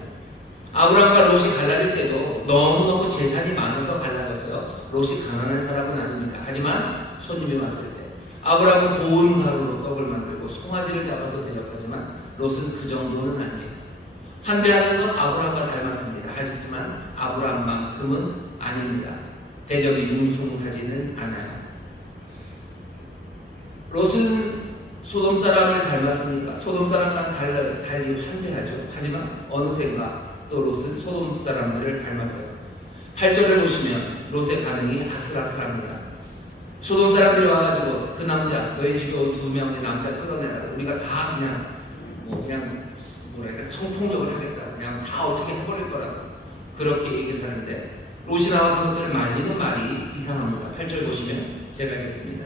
아브라함과 롯이 갈라질 때도 너무너무 재산이 많아서 갈라졌어요. 롯이 가난한 사람은 아닙니다. 하지만 손님이 왔을 때 아브라함은 고운 가루로 떡을 만들고 송아지를 잡아서 대접하지만 롯은 그 정도는 아니에요. 환대하는 건 아브라함과 닮았습니다. 하지만 아브라함만큼은 아닙니다. 대접이 융숭하지는 않아요. 롯은 소돔 사람을 닮았습니까? 소돔 사람과 달리 환대하죠. 하지만 어느샌가 또 롯은 소돔 사람들을 닮았어요. 8절을 보시면 롯의 반응이 아슬아슬합니다. 소돔 사람들이 와가지고 그 남자, 너희 집에 온 2명의 남자 끌어내라고, 우리가 다 그냥 성폭력을 하겠다, 그냥 다 어떻게 해버릴 거라고 그렇게 얘기를 하는데, 롯이 나와서 그들을 말리는 말이 이상합니다. 8절 보시면 제가 읽겠습니다.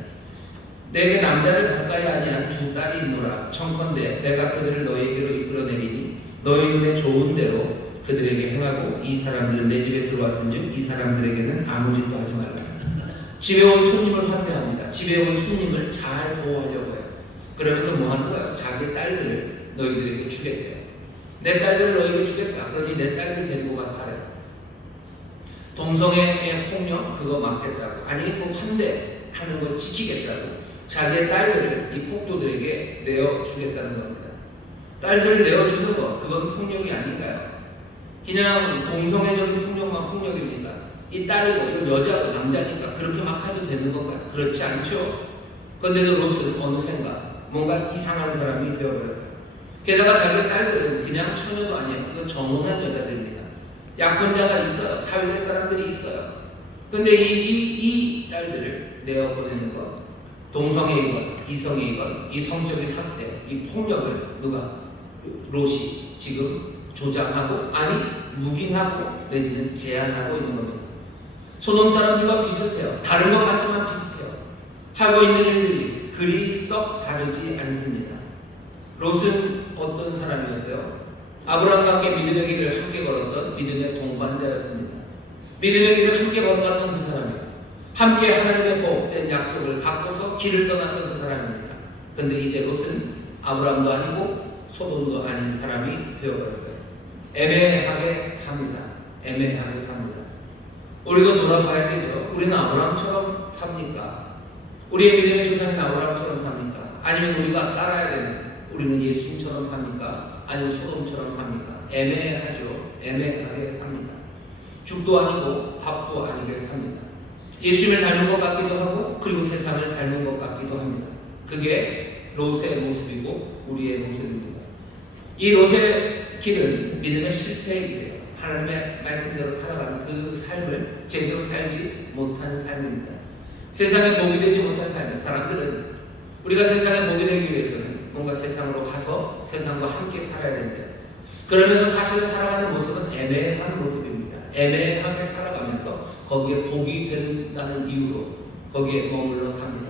내게 남자를 가까이 아니한 2 딸이 있노라. 청컨대 내가 그들을 너희에게로 이끌어내리니 너희 눈에 좋은 대로 그들에게 행하고, 이 사람들은 내 집에 들어왔은즉 이 사람들에게는 아무 짓도 하지 말라. 집에 온 손님을 환대합니다. 집에 온 손님을 잘 보호하려고 해요. 그러면서 뭐 하는 거예요? 자기 딸들을 너희들에게 주겠대요. 내 딸들을 너희에게 주겠다. 그러니 내 딸들 데리고 가서 하래. 동성애의 폭력 그거 막겠다고, 아니 그 환대하는 거 지키겠다고 자기의 딸들을 이 폭도들에게 내어주겠다는 겁니다. 딸들을 내어주는 거, 그건 폭력이 아닌가요? 그냥 동성애적인 폭력만 폭력입니까? 이 딸이고 이건 여자고 남자니까 그렇게 막 해도 되는 건가요? 그렇지 않죠. 그런데도 롯은 어느샌가 뭔가 이상한 사람이 되어버렸어요. 게다가 자기 딸들은 그냥 처녀도 아니에요. 이건 정혼한 여자들입니다. 약혼자가 있어요. 사회의 사람들이 있어요. 근데 이 딸들을 내어보내는 것, 동성애이건 이성애이건 이 성적인 학대, 이 폭력을 롯이 지금 조장하고, 아니 묵인하고 내지는 제한하고 있는 겁니다. 소돔 사람들과 비슷해요. 다른 것 같지만 비슷해요. 하고 있는 일들이 그리 썩 다르지 않습니다. 롯은 어떤 사람이었어요? 아브라함과 함께 믿음의 길을 함께 걸었던 믿음의 동반자였습니다. 믿음의 길을 함께 걸어갔던 그 사람이에요. 함께 하나님의 복된 약속을 갖고서 길을 떠났던 그 사람입니다. 그런데 이제 롯은 아브라함도 아니고 소돔도 아닌 사람이 되어버렸어요. 애매하게 삽니다. 애매하게 삽니다. 우리도 돌아봐야 되죠. 우리는 아브라함처럼 삽니까? 우리의 믿음의 조상인 아브라함처럼 삽니까? 아니면 우리가 따라야 되는 우리는 예수님처럼 삽니까? 아니면 소돔처럼 삽니까? 애매하죠. 애매하게 삽니다. 죽도 아니고 밥도 아니게 삽니다. 예수님을 닮은 것 같기도 하고 그리고 세상을 닮은 것 같기도 합니다. 그게 롯의 모습이고 우리의 모습입니다. 이 롯의 길은 믿음의 실패의 길이에요. 하나님의 말씀대로 살아가는 그 삶을 제대로 살지 못한 삶입니다. 세상에 복이 되지 못한 삶. 사람들은 우리가 세상에 복이 되기 위해서는 뭔가 세상으로 가서 세상과 함께 살아야 됩니다. 그러면서 사실은 살아가는 모습은 애매한 모습입니다. 애매하게 살아가면서 거기에 복이 된다는 이유로 거기에 머물러 삽니다.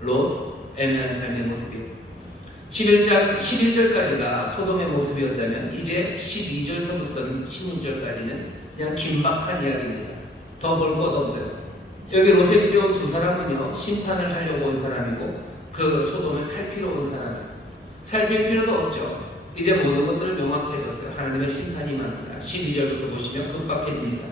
롯, 애매한 삶의 모습이에요. 11절까지가 소돔의 모습이었다면 이제 12절서부터는 16절까지는 그냥 긴박한 이야기입니다. 더 볼 것 없어요. 여기 롯에 들여온 두 사람은요, 심판을 하려고 온 사람이고 그 소돔을 살피러 온 사람이에요. 살필 필요도 없죠. 이제 모든 것들을 명확해졌어요. 하나님의 심판이 임합니다. 12절부터 보시면 급박해집니다.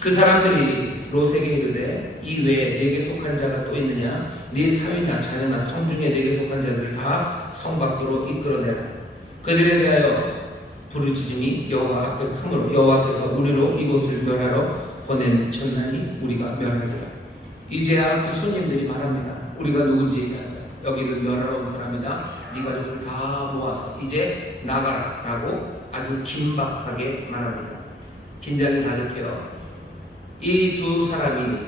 그 사람들이 롯에게 이르되 이 외에 내게 속한 자가 또 있느냐? 네 사위나 자녀나 성 중에 내게 속한 자들을 다 성 밖으로 이끌어내라. 그들에 대하여 부르짖음이 여호와 앞에 크므로 여호와께서 우리로 이곳을 멸하러 보낸 천하니 우리가 멸하리라. 이제야 그 손님들이 말합니다. 우리가 누군지 얘기한다. 여기를 멸하러 온 사람이다. 네 가족을 다 모아서 이제 나가라 라고 아주 긴박하게 말합니다. 긴장이 가득해요. 이 두 사람이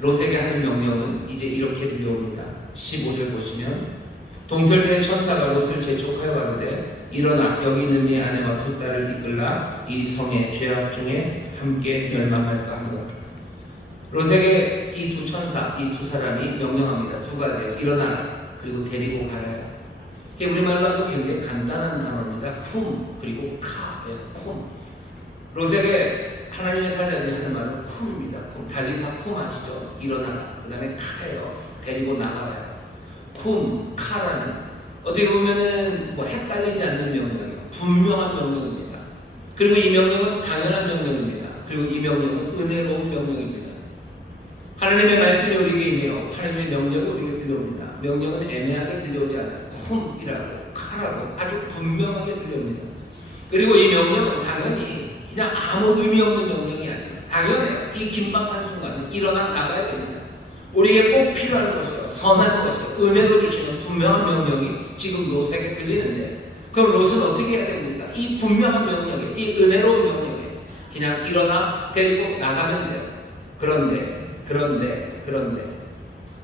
롯에게 하는 명령은 이제 이렇게 들려옵니다. 15절 보시면 동떨된 천사가 롯을 재촉하여 가로되 일어나 여기 있는 네 아내와 두 딸을 이끌라 이 성의 죄악 중에 함께 멸망할까 하노라. 롯에게 이 두 천사, 이 두 사람이 명령합니다. 두 가지. 일어나라 그리고 데리고 가라. 우리말로 하면 굉장히 간단한 단어입니다. 쿰 그리고 카. 쿰. 롯에게 하나님의 사자들이 하는 말은 쿰입니다. 쿰. 달리 다 쿰 아시죠? 일어나라. 그 다음에 카예요. 데리고 나가라. 쿰, 카라는 어떻게 보면은 뭐 헷갈리지 않는 명령이에요. 분명한 명령입니다. 그리고 이 명령은 당연한 명령입니다. 그리고 이 명령은 은혜로운 명령입니다. 하나님의 말씀이 우리에게 있네요. 하나님의 명령이 우리에게 들려옵니다. 명령은 애매하게 들려오지 않아요. 쿰이라고, 카라고 아주 분명하게 들려옵니다. 그리고 이 명령은 당연히 그냥 아무 의미 없는 명령이 아니에요. 당연해요. 이 긴박한 순간은 일어나 나가야 됩니다. 우리에게 꼭 필요한 것이요, 선한 것이요, 은혜도 주시는 분명한 명령이 지금 롯에게 들리는데 그럼 롯은 어떻게 해야 됩니까? 이 분명한 명령에, 이 은혜로운 명령에 그냥 일어나 데리고 나가면 돼요. 그런데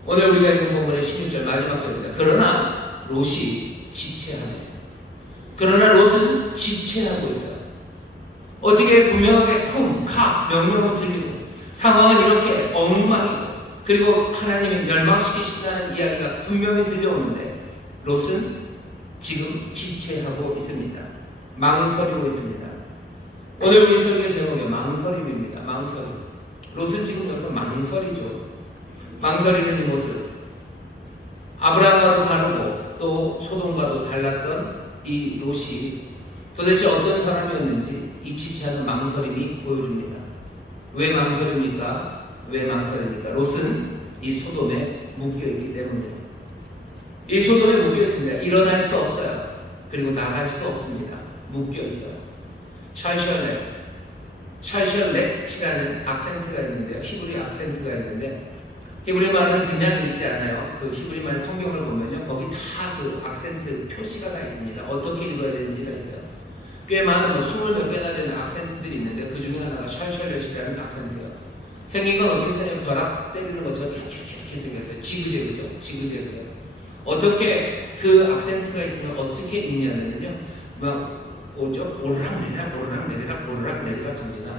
오늘 우리가 읽은 본문의 16절 마지막 절입니다. 그러나 롯이 지체하네. 그러나 롯은 지체하고 있어요. 어떻게 분명하게 쿰, 카 명령은 들리고 상황은 이렇게 엉망이고 그리고 하나님이 멸망시키신다는 이야기가 분명히 들려오는데 롯은 지금 지체하고 있습니다. 망설이고 있습니다. 오늘 우리 설교 제목이 망설임입니다. 망설임. 롯은 지금 여기서 망설이죠. 망설이는 이 모습. 아브라함과도 다르고 또 소돔과도 달랐던 이 롯이 도대체 어떤 사람이었는지 이 지체하는 망설임이 보여줍니다. 왜 망설입니까? 롯은 이 소돔에 묶여있기 때문이에요. 이 소돔에 묶여있습니다. 일어날 수 없어요. 그리고 나갈 수 없습니다. 묶여있어요. 샬셜렛이라는 악센트가 있는데요. 히브리 악센트가 있는데 히브리 말은 그냥 읽지 않아요. 그 히브리 말 성경을 보면요. 거기 다 그 악센트 표시가 다 있습니다. 어떻게 읽어야 되는지가 있어요. 꽤 많은 20몇 개나 되는 악센트들이 있는데 그 중에 하나가 샬셜렛이라는 악센트가 생긴 건 어떻게 생겨요? 벼락 때리는 것처럼 이렇게 생겼어요. 지그재그죠. 어떻게 그 악센트가 있으면 어떻게 읽냐면요. 막 오죠? 오르락내리락 합니다.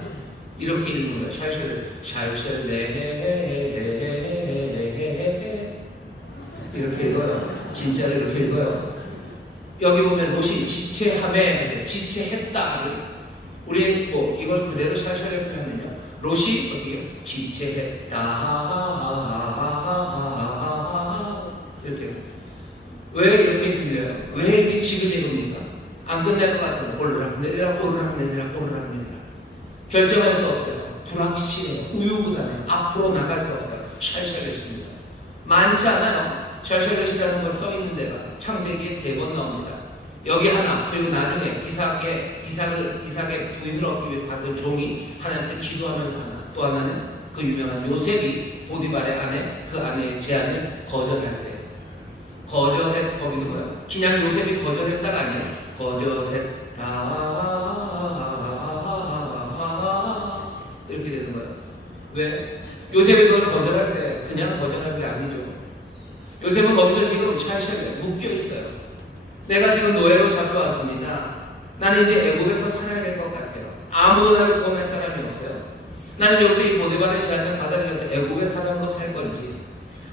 이렇게 읽는 거예요. 이렇게 읽어요. 진짜로 이렇게 읽어요. 여기 보면 롯이 지체했다를 우리 뭐 이걸 그대로 샬샬해서 하면요. 롯이 어떻게 지체했다 이렇게 왜 이렇게 들려요? 왜 이렇게 지그재그입니까? 안 끝날 것 같아요. 오르락내리락 오르락내리락 오르락내리락. 결정할 수 없어요. 불확실해요. 우유부단해요. 앞으로 나갈 수 없어요. 샬샬렛입니다. 많지 않아요. 샬샬렛이라는 거 써 있는 데가 창세기에 3번 나옵니다. 여기 하나, 그리고 나중에 이삭의 부인을 얻기 위해서 하던 종이 하나님께 기도하면서 하나, 또 하나는 그 유명한 요셉이 보디발의 아내, 그 아내의 제안을 거절할 때, 거기는 뭐야? 그냥 요셉이 거절했다가 아니야. 거절했다 이렇게 되는 거야. 왜? 요셉이 그걸 거절할 때 그냥 거절한 게 아니죠. 요셉은 거기서 지금 샬샬에 묶여 있어요. 내가 지금 노예로 잡혀왔습니다. 나는 이제 애국에서 살아야 될 것 같아요. 아무도 나를 구원할 사람이 없어요. 나는 여기서 이 보디발의 제안을 받아들여서 애국에 사는 거 살 건지,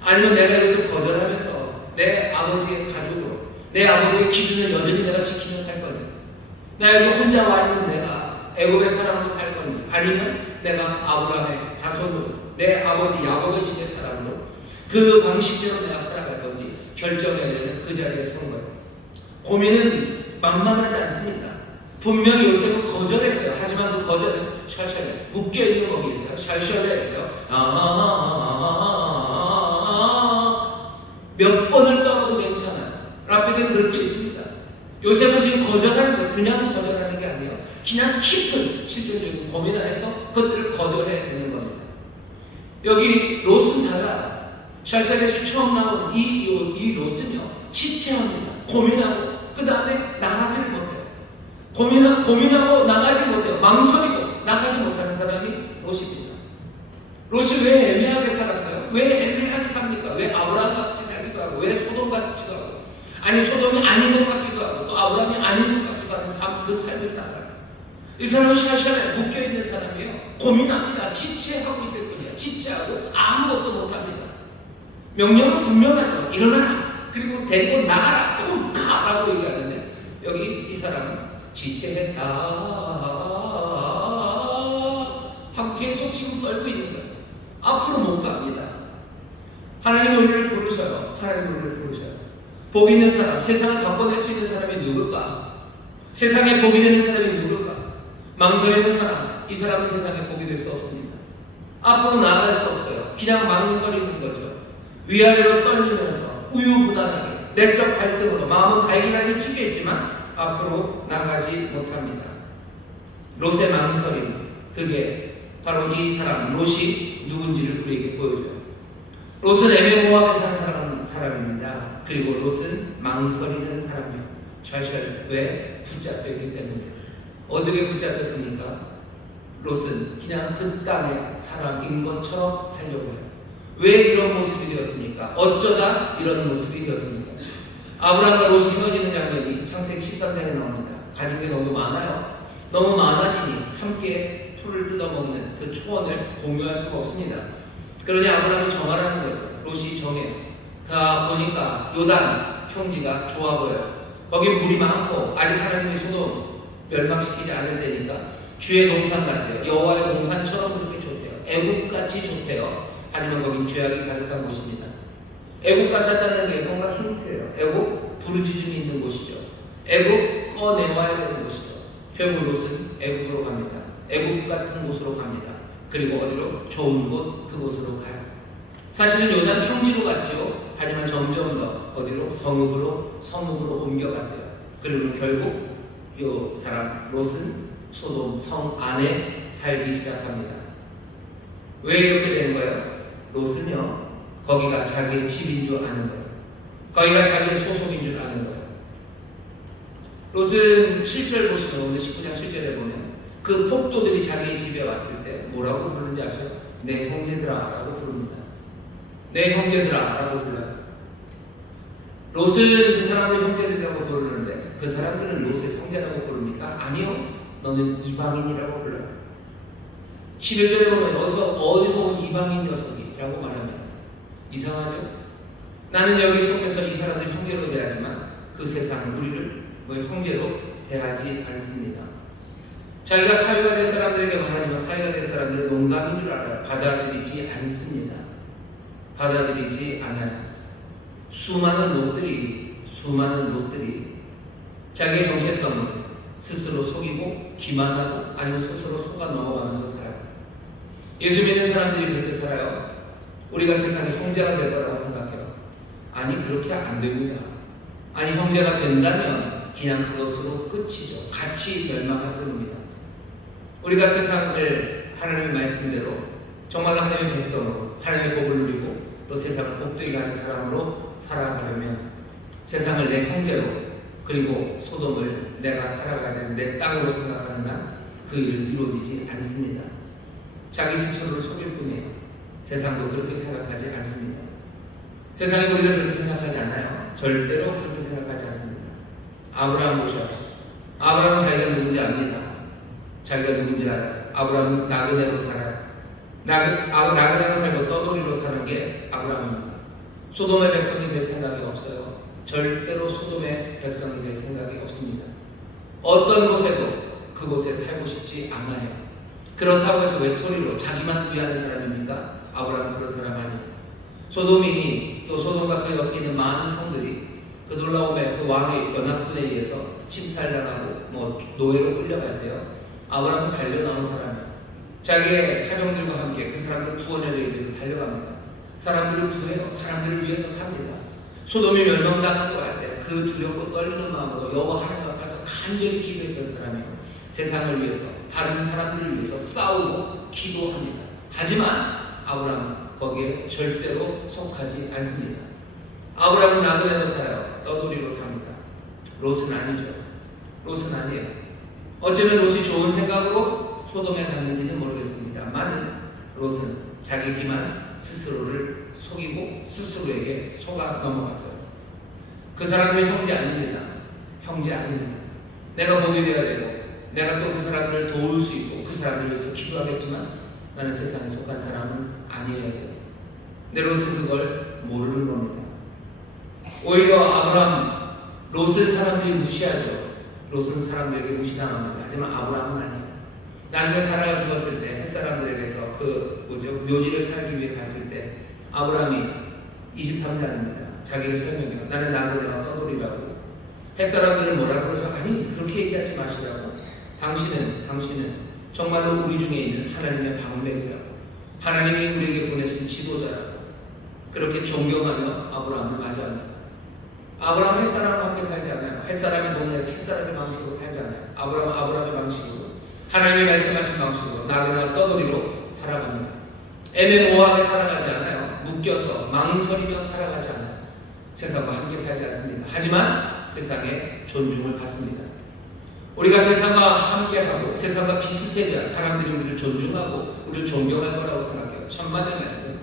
아니면 내가 여기서 거절하면서 내 아버지의 가족으로, 내 아버지의 기준을 여전히 내가 지키며 살 건지, 나 여기 혼자 와 있는 내가 애국의 사람으로 살 건지, 아니면 내가 아브라함의 자손으로, 내 아버지 야곱의 집의 사람으로 그 방식대로 내가 살아갈 건지 결정해야 되는 그 자리에 선 거예요. 고민은 만만하지 않습니다. 분명히 요셉은 거절했어요. 하지만 그 거절은 샬샬에 묶여있는 거기에 있어요. 샬샬에 있어요. 몇 번을 떠나도 괜찮아요. 라피드는 그렇게 있습니다. 요셉은 지금 거절하는데 그냥 거절하는 게 아니에요. 그냥 깊은 실질적인 고민 안에서 그것들을 거절해야 되는 겁니다. 여기 롯은 달라요. 샬샬렛이 처음 나온 이 롯은요, 지체합니다. 고민하고 그 다음에 나가지 못해요. 고민하고 나가지 못해요. 망설이고 나가지 못하는 사람이 롯입니다. 롯이 왜 애매하게 살았어요? 왜 애매하게 삽니까? 왜 아브라함 같이 살기도 하고, 왜 소돔 같기도 하고, 아니 소돔이 아닌 것 같기도 하고, 또 아브라함이 아닌 것 같기도 하는 그 삶을 살아요. 이 사람은 샬샬에 묶여있는 사람이에요. 고민합니다. 지체하고 있을 뿐이에요. 지체하고 아무것도 못합니다. 명령은 분명하죠. 일어나라. 그리고 데리고 나가라. 쿵 가라고 얘기하는데, 여기 이 사람은 지체했다 하고 계속 지금 떨고 있는 거예요. 앞으로 못 갑니다. 하나님 우리를 부르셔요. 하나님 우리를 부르셔요. 복 있는 사람, 세상을 바꿔낼 수 있는 사람이 누굴까? 세상에 복이 되는 사람이 누굴까? 망설이는 사람, 이 사람은 세상에 복이 될 수 없습니다. 앞으로 나아갈 수 없어요. 그냥 망설이는 거죠. 위아래로 떨리면서 우유부단하게 내적 갈등으로 마음은 갈기갈기 튀겨있지만 앞으로 나가지 못합니다. 롯의 망설임, 그게 바로 이 사람 롯이 누군지를 우리에게 보여줘요. 롯은 애매모호하게 사는 사람입니다. 그리고 롯은 망설이는 사람이에요. 샬샬, 왜? 붙잡혔기 때문에. 어떻게 붙잡혔습니까? 롯은 그냥 그 땅의 사람인 것처럼 살려고 해요. 왜 이런 모습이 되었습니까? 어쩌다 이런 모습이 되었습니까? 아브라함과 롯이 헤어지는 장면이 창세기 13장에 나옵니다. 가진 게 너무 많아요. 너무 많아지니 함께 풀을 뜯어먹는 그 초원을 공유할 수가 없습니다. 그러니 아브라함이 정하라는 거죠. 롯이 정해요. 다 보니까 요단 평지가 좋아 보여요. 거기 물이 많고 아직 하나님의 소돔 멸망시키지 않을 때니까 주의 동산 같대요. 여호와의 동산처럼 그렇게 좋대요. 애국같이 좋대요. 하지만 거긴 죄악이 가득한 곳입니다. 애국 같았다는 게 뭔가 힌트예요. 애국 부르짖음이 있는 곳이죠. 애국 꺼내와야 되는 곳이죠. 결국 롯은 애국으로 갑니다. 애국 같은 곳으로 갑니다. 그리고 어디로? 좋은 곳, 그곳으로 가요. 사실은 요단 평지로 갔죠. 하지만 점점 더 어디로? 성읍으로 옮겨갔대요. 그리고 결국 이 사람 롯은 소돔 성 안에 살기 시작합니다. 왜 이렇게 된 거예요? 롯은요, 거기가 자기의 집인 줄 아는 거예요. 거기가 자기의 소속인 줄 아는 거예요. 롯은 7절 보시면, 오늘 19장 7절에 보면 그 폭도들이 자기의 집에 왔을 때 뭐라고 부르는지 아세요? 내 형제들아 라고 부릅니다. 내 형제들아 라고 불러요. 롯은 그 사람들 형제들이라고 부르는데 그 사람들은 롯의 형제라고 부릅니까? 아니요. 너는 이방인이라고 불러요. 11절에 보면 어디서 온 이방인 녀석이라고 말합니다. 이상하죠? 나는 여기 속해서 이 사람들 형제로 대하지만 그 세상은 우리를 형제로 대하지 않습니다. 자기가 사회가 될 사람들에게 말하지만 사회가 될 사람들은 농담인 줄 알아요. 받아들이지 않습니다. 받아들이지 않아요. 수많은 롯들이 수많은 롯들이 자기의 정체성을 스스로 속이고 기만하고 아니면 스스로 속아 넘어가면서 살아요. 예수 믿는 사람들이 그렇게 살아요. 우리가 세상의 형제가 될 거라고 생각해요. 아니 그렇게 안 됩니다. 아니 형제가 된다면 그냥 그것으로 끝이죠. 같이 멸망할 뿐입니다. 우리가 세상을 하나님의 말씀대로 정말 하나님의 백성으로 하나님의 복을 누리고 또 세상을 복되게 하는 사람으로 살아가려면 세상을 내 형제로 그리고 소돔을 내가 살아가야 되는 내 땅으로 생각하는 한 그 일은 이루어지지 않습니다. 자기 스스로를 속일 뿐이에요. 세상도 그렇게 생각하지 않습니다. 세상이 우리를 그렇게 생각하지 않아요. 절대로 그렇게 생각하지 않습니다. 아브라함 보셔. 아브라함은 자기가 누군지 압니다. 자기가 누군지 알아요. 아브라함은 나그네로 살아요. 나그네로 살고 떠돌이로 사는 게 아브라함입니다. 소돔의 백성이 될 생각이 없어요. 절대로 소돔의 백성이 될 생각이 없습니다. 어떤 곳에도 그곳에 살고 싶지 않아요. 그렇다고 해서 외톨이로 자기만 위하는 사람입니까? 아브라함은 그런 사람 아니에요. 소돔이 또 소돔과 그 옆에 있는 많은 성들이 그 놀라움의 그 왕의 연합군에 의해서 침탈당하고 노예로 끌려갈 때요. 아브라함은 달려나온 사람이에요. 자기의 사병들과 함께 그 사람들을 구원하기 위해서 달려갑니다. 사람들을 구해요. 사람들을 위해서 삽니다. 소돔이 멸망당하고 할 때 그 두렵고 떨리는 마음으로 여호와 하나님 앞에서 간절히 기도했던 사람이에요. 세상을 위해서 다른 사람들을 위해서 싸우고 기도합니다. 하지만 아브라함은 거기에 절대로 속하지 않습니다. 아브라함은 나그네로 살아요. 떠돌이로 삽니다. 롯은 아니죠. 롯은 아니에요. 어쩌면 롯이 좋은 생각으로 소돔에 갔는지는 모르겠습니다만 롯은 자기 기만 스스로를 속이고 스스로에게 속아 넘어갔어요. 그 사람들이 형제 아닙니다. 형제 아닙니다. 내가 복이 되어야 되고 내가 또 그 사람들을 도울 수 있고 그 사람들을 위해서 기도하겠지만 나는 세상에 속한 사람은 아니어야 돼요. 내 롯은 그걸 모르는 겁니다. 오히려 아브라함, 롯은 사람들이 무시하죠. 롯은 사람들에게 무시당합니다. 하지만 아브라함은 아니에요. 나중에 사라가 죽었을 때 햇사람들에게서 묘지를 살기 위해 갔을 때 아브라함이 23년입니다. 자기를 설명해요. 나는 나그네와 떠돌이라고. 햇사람들은 뭐라고 그러죠? 아니 그렇게 얘기하지 마시라고. 당신은 정말로 우리 중에 있는 하나님의 방백이라고. 하나님이 우리에게 보내신 지도자라고. 그렇게 존경하며 아브라함을 맞이합니다. 아브라함은 햇사람과 함께 살지 않아요. 햇사람의 동네에서 햇사람의 방식으로 살지 않아요. 아브라함은 아브라함의 방식으로 하나님이 말씀하신 방식으로 나그네와 떠돌이로 살아갑니다. 애매모호하게 살아가지 않아요. 묶여서 망설이며 살아가지 않아요. 세상과 함께 살지 않습니다. 하지만 세상에 존중을 받습니다. 우리가 세상과 함께하고 세상과 비슷해져야 사람들이 우리를 존중하고 우리를 존경할 거라고 생각해요. 천만의 말씀.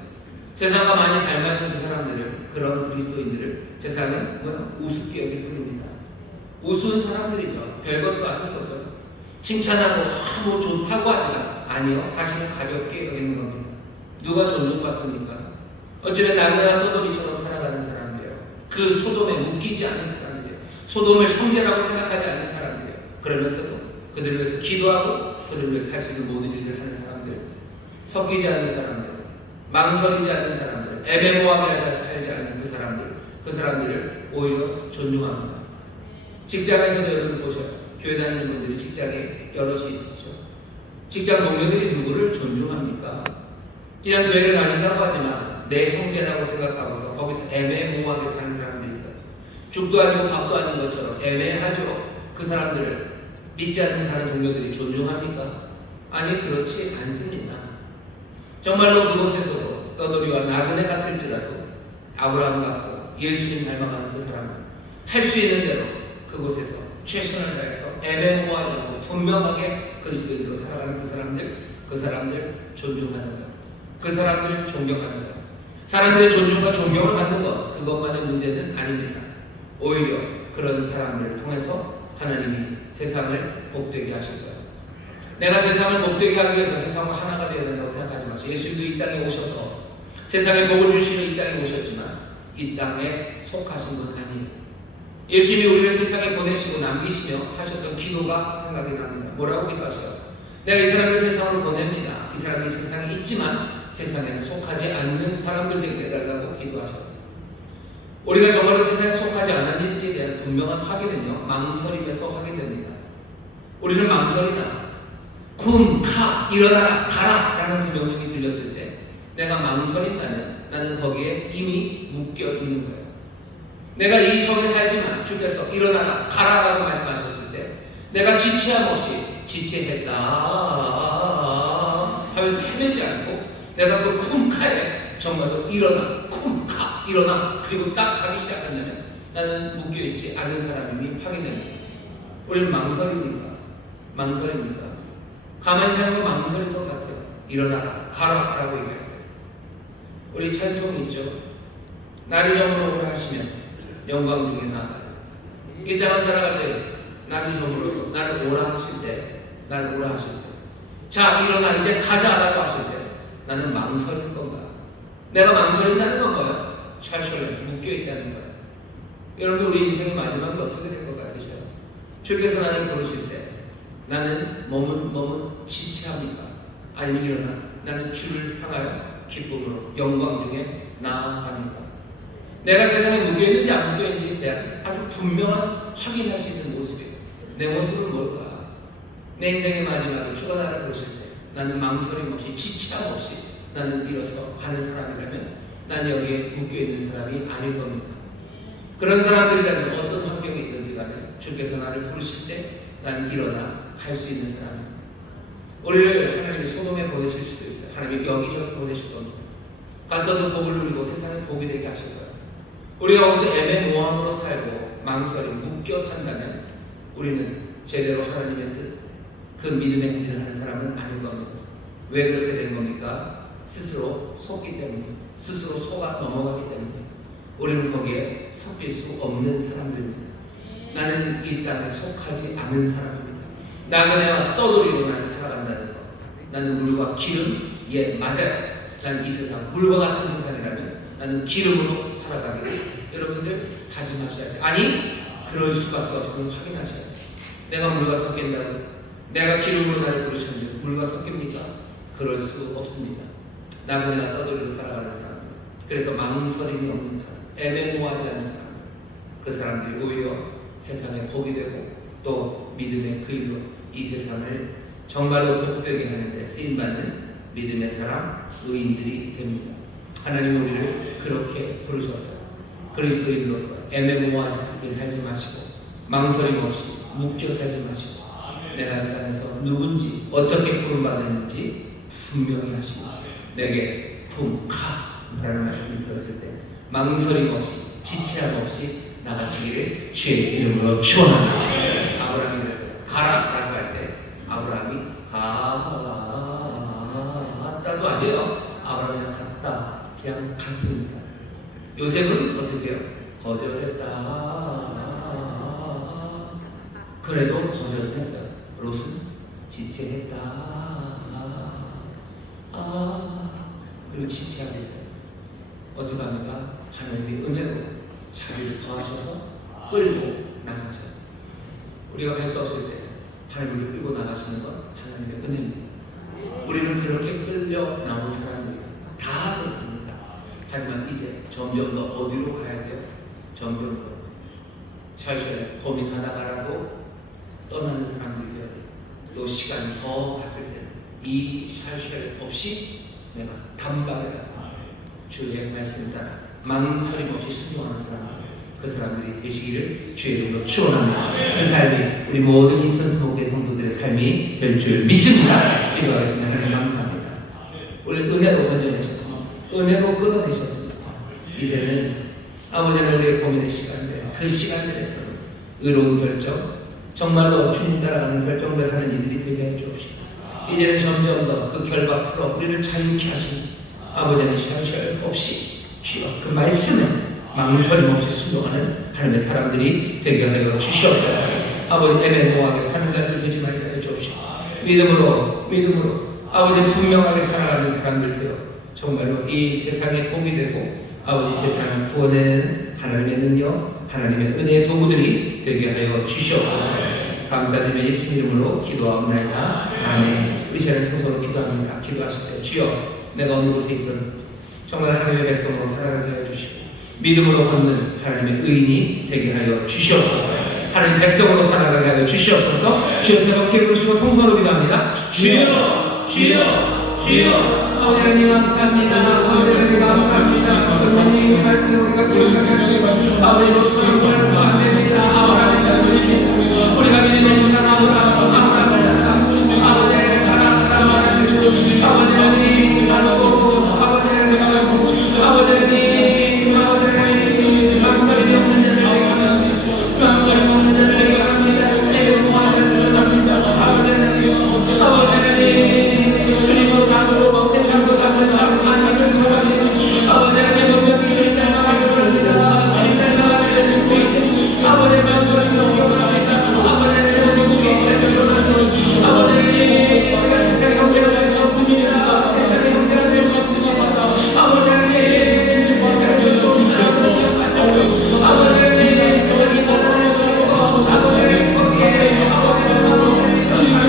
세상과 많이 닮아있는 그 사람들을, 그런 그리스도인들을 세상은 우습게 여길 뿐입니다. 우스운 사람들이죠. 별것도 아닌 거죠. 칭찬하고 좋다고 하지만 아니요. 사실은 가볍게 여기는 겁니다. 누가 존중받습니까? 어쩌면 나그네와 떠돌이처럼 살아가는 사람들이에요. 그 소돔에 묶이지 않은 사람들이에요. 소돔을 형제라고 생각하지 않는 사람들이에요. 그러면서도 그들을 위해서 기도하고 그들을 위해서 할 수 있는 모든 일을 하는 사람들, 섞이지 않는 사람들, 망설이지 않는 사람들, 애매모호하게 살지 않는 그 사람들을 오히려 존중합니다. 직장에서도 여러분 보셔요. 교회 다니는 분들이 직장에 여럿이 있으시죠. 직장 동료들이 누구를 존중합니까? 그냥 교회를 다닌다고 하지만 내 형제라고 생각하고서 거기서 애매모호하게 사는 사람들이 있어요. 죽도 아니고 밥도 아닌 것처럼 애매하죠. 그 사람들을 믿지 않는 다른 동료들이 존중합니까? 아니 그렇지 않습니다. 정말로 그곳에서도 떠돌이와 나그네 같을지라도 아브라함 같고 예수님 닮아가는 그 사람은 할 수 있는 대로 그곳에서 최선을 다해서 애매모호하지 않고 분명하게 그리스도인으로 살아가는 그 사람들 존중하는 것, 그 사람들 존경하는 것, 사람들의 존중과 존경을 받는 것, 그것만의 문제는 아닙니다. 오히려 그런 사람들을 통해서 하나님이 세상을 복되게 하실 거예요. 내가 세상을 복되게 하기 위해서 세상과 하나가 되어야 된다고 생각하지 마세요. 예수님도 이 땅에 오셔서 세상에 복을 주시러 이 땅에 오셨지만 이 땅에 속하신 분 아니에요. 예수님이 우리를 세상에 보내시고 남기시며 하셨던 기도가 생각이 납니다. 뭐라고 기도하셔요? 내가 이 사람을 세상으로 보냅니다. 이 사람이 세상에 있지만 세상에 속하지 않는 사람들 되게 해달라고 기도하셔요. 우리가 정말로 세상에 속하지 않았는지에 대한 분명한 확인은요, 망설임에서 확인됩니다. 우리는 망설이다. 쿵카 일어나라 가라 라는 그 명령이 들렸을 때 내가 망설인다면 나는 거기에 이미 묶여 있는 거예요. 내가 이 성에 살지만 주께서 일어나라 가라 라고 말씀하셨을 때 내가 지체함 없이 지체했다 하면서 헤매지 않고 내가 그 쿵카에 정말로 일어나 쿵카 일어나 그리고 딱 가기 시작한다면 나는 묶여있지 않은 사람임이 확인됩니다. 우리는 망설입니까? 가만히 사는 거 망설인 것 같아요. 일어나라 가라 라고 얘기할 때 우리 찬송이 있죠. 나를 점으로 하시면 영광 중에 나아가요. 이 땅을 살아갈 때 나를 점으로서 나를 오라 하실 때 나를 오라 하실 때 자 일어나 이제 가자라고 하실 때 나는 망설일 건가? 내가 망설인다는 건 뭐예요? 찰철에 묶여있다는 거예요. 여러분 우리 인생의 마지막이 어떻게 될 것 같으세요? 주께서 나를 부르실 때 나는 머문 지체합니까? 아니면 일어나 나는 주를 향하여 기쁨으로 영광 중에 나아갑니다. 내가 세상에 묶여있는지 안 묶여있는지에 대한 아주 분명한 확인할 수 있는 모습이에요. 내 모습은 뭘까? 내 인생의 마지막에 주가 나를 부르실 때 나는 망설임 없이 지체함 없이 나는 일어서 가는 사람이라면 난 여기에 묶여있는 사람이 아닐 겁니다. 그런 사람들이라면 어떤 환경에 있든지 간에 주께서 나를 부르실 때 난 일어나 갈 수 있는 사람입니다. 우리를 하나님이 소돔에 보내실 수도 있어요. 하나님이 여기저기 보내실 겁니다. 가서도 복을 누리고 세상에 복이 되게 하실 거예요. 우리가 거기서 애매모호함으로 살고 망설임 묶여 산다면 우리는 제대로 하나님의 뜻, 그 믿음의 행진을 하는 사람은 아닌 겁니다. 왜 그렇게 된 겁니까? 스스로 속기 때문에, 스스로 속아 넘어가기 때문에 우리는 거기에 섞일 수 없는 사람들입니다. 나는 이 땅에 속하지 않은 사람입니다. 나그네와 떠돌이로 나는 살아간다는 것. 나는 물과 기름, 예 맞아요. 난 이 세상 물과 같은 세상이라면 나는 기름으로 살아가기를 여러분들 다짐하셔야 돼요. 아니 그럴 수밖에 없으면 확인하셔야 돼요. 내가 물과 섞인다고 내가 기름으로 나를 부르셨는데 물과 섞입니까? 그럴 수 없습니다. 나그네와 떠돌이로 살아가는 사람, 그래서 망설임이 없는 사람, 애매모호하지 않은 사람, 그 사람들이 오히려 세상에 복이 되고 또 믿음의 그 일로 이 세상을 정말로 복되게 하는데 쓰임받는 믿음의 사람, 의인들이 됩니다. 하나님 우리를 그렇게 부르셨어요. 그리스도인으로서 애매모호하게 살지 마시고 망설임 없이 묶여 살지 마시고 내가 이 땅에서 누군지 어떻게 부름받았는지 분명히 하시고 내게 쿵카라는 말씀을 들었을 때 망설임 없이 지체함 없이 나가시기를 주의 이름으로 축원합니다. 아브라함이 그랬어요. 가라라고 할 때 아브라함이 갔다도 아니에요. 아브라함이 그냥 갔다, 그냥 갔습니다. 요셉은 어떻게 해요? 거절했다. 그래도 거절을 했어요. 롯은 지체했다. 그리고 지체하고 있어요. 어떻게 합니까? 하나님이 은혜로 자기를 더하셔서 끌고 나가셔요. 우리가 갈 수 없을 때 하나님을 끌고 나가시는 건 하나님의 은혜입니다. 우리는 그렇게 끌려 나온 사람들입니다. 다 그렇습니다. 하지만 이제 점점 더 어디로 가야 돼요? 점점 더 찰철 고민하다가라도 떠나는 사람들이 되어야 돼요. 이 시간이 더 갔을 때 이 찰철 없이 내가 단박에다가 주의 말씀 따라 망설임 없이 순종하는 사람들, 그 사람들이 되시기를 주의 이름으로 축원합니다. 그 삶이 우리 모든 인천수목회 성도들의 삶이 될 줄 믿습니다. 기도하겠습니다. 하나님 감사합니다. 우리 은혜로 건져내셨습니다. 은혜로 끌어내셨습니다. 이제는 아버지는 우리의 고민의 시간들, 그 시간들에서 의로운 결정, 정말로 주님 따라가는 결정을 하는 이들이 되게 해주옵시고 이제는 점점 더 그 결과 풀어 우리를 자유케 하시니 아버지는 샤샤 없이 주여 그 말씀에 망설임 없이 순종하는 하나님의 사람들이 되게 하여 주시옵소서. 아버지 애매모호하게 사는 자들 되지 말게 하여 주옵시고 믿음으로 아버지 분명하게 살아가는 사람들 되어 정말로 이 세상에 복이 되고 아버지 세상을 구원하는 하나님의 능력, 하나님의 은혜의 도구들이 되게 하여 주시옵소서. 감사드리며 예수님 이름으로 기도합니다. 아멘. 우리 시간을 통해서 기도합니다. 기도하실 때 주여 내가 어느 곳에 있었는지 정말 하나님의 백성으로 살아가게 하여 주시고 믿음으로 걷는 하나님의 의인이 되게 하여 주시옵소서. 하나님 백성으로 살아가게 하여 주시옵소서. 주여 세번 기회 부르시고 통성으로 기도합니다. 주여 주여 주여. 아버지 하나님 감사합니다. 아버지 하나님 감사합니다. 성령님의 말씀 우리가 기억하게 하시고 아버지 너처럼 살아서 안 됩니다. 아버지 하나님 자손입니다. 우리가 믿음의 인상 아버지 아버지 하나님 바로 아버지 하나님 망설임이 없는 자를 망설임 없는 자를 합니다. 아버지 하나님 주님도 답으로 세상도 답을 사람 아니면 저가니 아버지 하나님 분명히 주님 닮아가려고 합니다. 주님 닮아가려는 그 아버지 망설임이 없는 아버지 주님이 주께 아버지 우리가 세상에 형제를 수 없습니다. 세상에 형제를 수 없습니다. 아버지 하나님 세상에 주시옵고 아버지 하나님 세상이 나타내고 아버지 하나님 거기에 아버지 주님을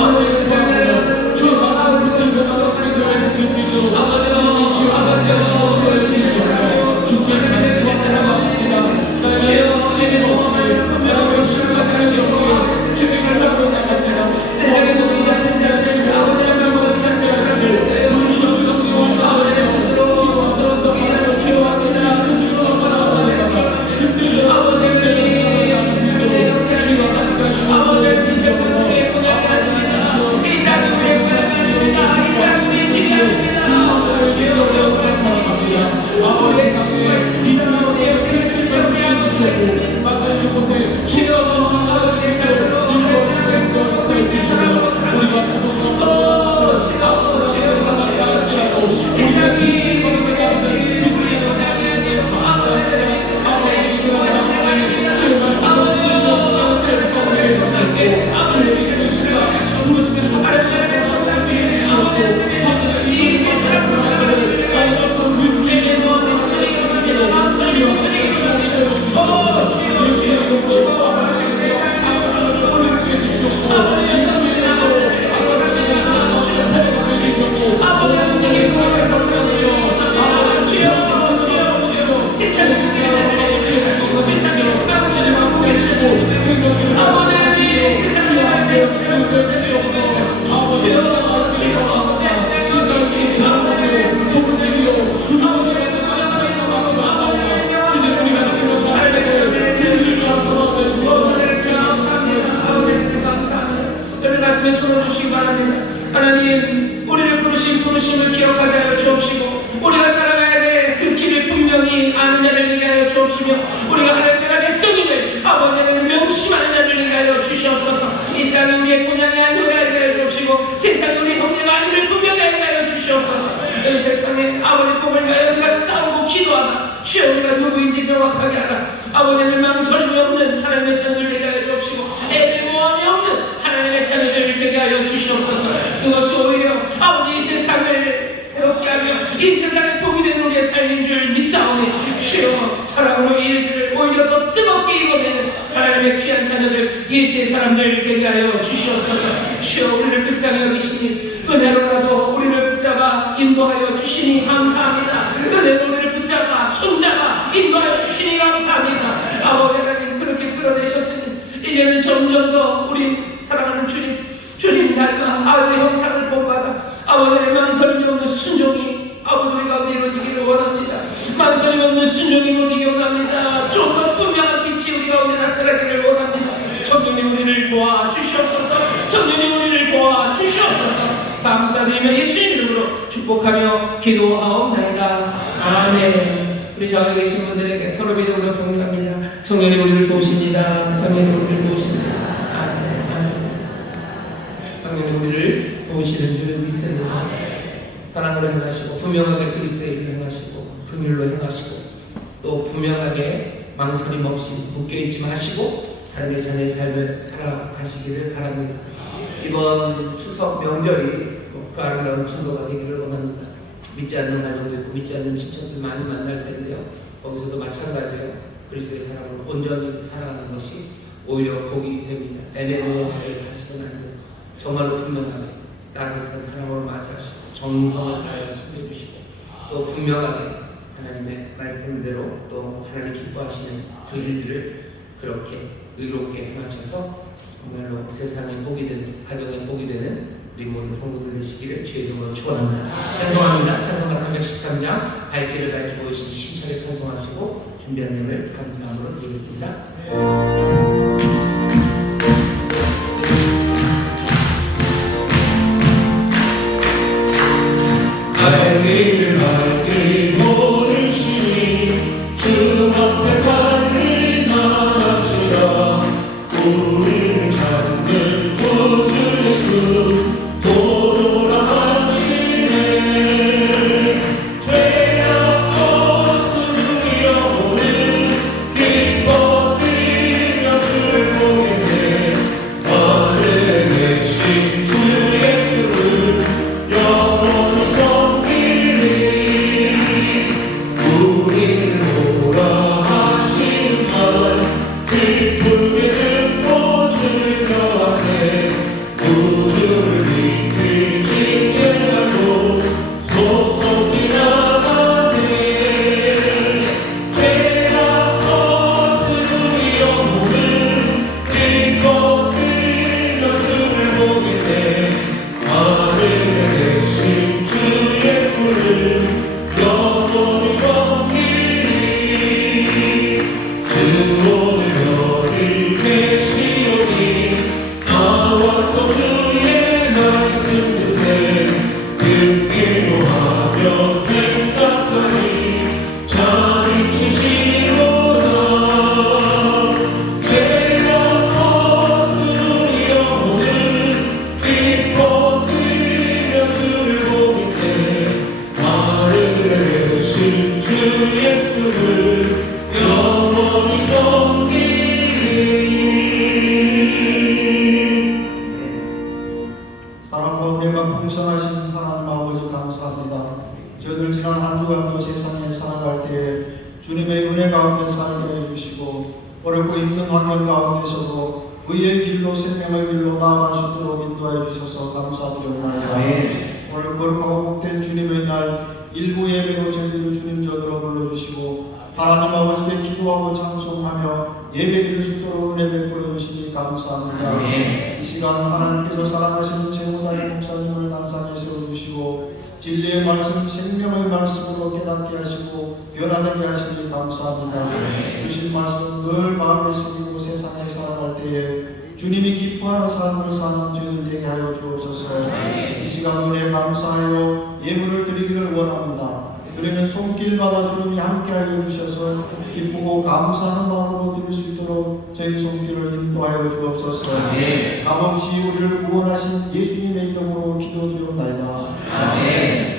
아버지 세상을 주님과 하나님 우리를 부르심을 기억하게 하여 주옵시고 우리가 따라가야 될 그 길을 분명히 아는 자를 되게 하여 주옵시며 우리가 하나님 나라 백성임을 아버지 하나님 명심하는 자를 되게 하여 주시옵소서. 이 땅이 우리의 고향이 아니오게 하여 주옵시고 세상이 우리 형제가 아님을 분명히 하게 하여 주시옵소서. 이 세상에 아버지 복을 위하여 우리가 싸우고 기도하라. 주여 우리가 누구인지 명확하게 하라. 아버지 하나님 망설임이 없는 하나님의 자녀들 되게 하여 주옵시고 애매모함이 없는 하나님의 자녀들을 되게 하여 주시옵소서. 그것이 오히려 아버지 이 세상을 새롭게 하며 이 세상에 복이 되는 우리의 삶인 줄 믿사오니 주여 사랑으로 이 일들을 오히려 더 뜨겁게 이루어내는 하나님의 귀한 자녀들 예수의 사람들 되게 하여 주시옵소서. 주여 우리를 불쌍히 여기시니 은혜로라도 우리를 붙잡아 인도하여 주시니 감사합니다. 은혜로 우리를 붙잡아 손잡아 인도하여 주시니 감사합니다. 아버지 하나님 그렇게 끌어내셨으니 이제는 점점 더 우리 사랑하는 주님 닮아 아버지 형상을 본받아 아버지의 망설임이 없는 순종이 아버지 우리 가운데 이루어지기를 원합니다. 망설임 없는 순종이 이루어지기 원합니다. 좀 더 분명한 빛이 우리 가운데 나타나기를 원합니다. 성령님 우리를 도와주시옵소서. 성령님 우리를 도와주시옵소서. 감사드리며 예수님 이름으로 축복하며 기도하옵나이다. 아멘. 우리 저에 계신 분들에게 서로 믿음으로 격려합니다. 성령님 우리를 도우십니다. 성령님 우리를 도우십니다. 성령님 우리를 도우시는 줄 믿습니다. 사랑으로 행하시고 분명하게 그리스도의 일을 행하시고 긍휼로 행하시고 또 분명하게 망설임 없이 묶여있지 마시고 하나님의 자녀의 삶을 살아가시기를 바랍니다. 이번 추석 명절이 그 아름다운 증거가 되기를 원합니다. 믿지 않는 가정도 있고 믿지 않는 친척들 많이 만날 텐데요. 거기서도 마찬가지예요. 그리스도의 사랑을 온전히 살아가는 것이 오히려 복이 됩니다. 애매모호하게 하시는 안 돼요. 정말로 분명하게 따뜻한 사랑으로 맞이하시고 정성을 다하여 섬겨주시고 또 분명하게 하나님의 말씀 말씀대로 또 하나님 기뻐하시는 그 일들을 그렇게 의롭게 행하셔서 정말로 세상에 복이 되는, 가정에 복이 되는 우리 모든 성도들 되시기를 주의 이름으로 축원합니다. 찬송합니다. 찬송가 313장 발길을 밝히고 오신 힘차게 찬송하시고 준비한 예물 감사함으로 드리겠습니다. 발길을 밝히고 오시니 주 앞에 발을 나가시라. 우리를 찾는 구주 예수 도로라 하시네. 죄악 없은 우리 영혼을 기뻐 뛰며 주를 보게 돼. 하늘에 계신 주 예수를 영원히 섬기리. 우리를 보라 하신 말 기쁘게 듣고 즐겨하세. 구주를 깊이 칭죄 말고 속속히 나가세. 죄악 없은 우리 영혼을 기뻐 뛰며 주를 보게 돼. 하늘에 계신 주 예수를 영원히 섬기리. 주 오늘 여기 계시오니 나와서 주의 말씀 듣세. 듣기로 하며 생각하니 잘 지시로다. 죄악 없은 우리 영혼을 기뻐 뛰며 주를 보게 돼. 하늘에 계신 주 예수를 영원히 섬기리. 사랑과 은혜가 풍성하신 하나님 아버지 감사합니다. 저희들 지난 한 주간도 세상에 살아갈 때에 주님의 은혜 가운데 살게 해주시고 어렵고 힘든 환경 가운데서도 의의 길로 생명의 길로 나아갈 수 있도록 인도해 주셔서 감사드리옵나이다. 아멘. 오늘 거룩하고 복된 주님의 날 일부 예배로 저희들을 주님 전으로 불러주시고 하나님 아버지께 기도하고 찬송하며 예배 드릴 수 있도록 은혜 베풀어 주시니 감사합니다. 아멘. 이 시간 하나님께서 사랑하시는 제모다리 목사님을 단상에 세워주시고 진리의 말씀, 생명의 말씀으로 깨닫게 하시고 변화되게 하시니 감사합니다. 주신 말씀 늘 마음에 새기고 세상에 살아갈 때에 주님이 기뻐하는 삶을 사는 저희들 되게 하여 주옵소서. 이 시간 은혜 감사하여 예물을 드리기를 원합니다. 우리는 손길마다 주님이 함께하여 주셔서 기쁘고 감사하는 마음으로 드릴 수 있도록 저희 손길을 인도하여 주옵소서. 아멘. 값없이 우리를 구원하신 예수님의 이름으로 기도드리옵나이다. 아멘.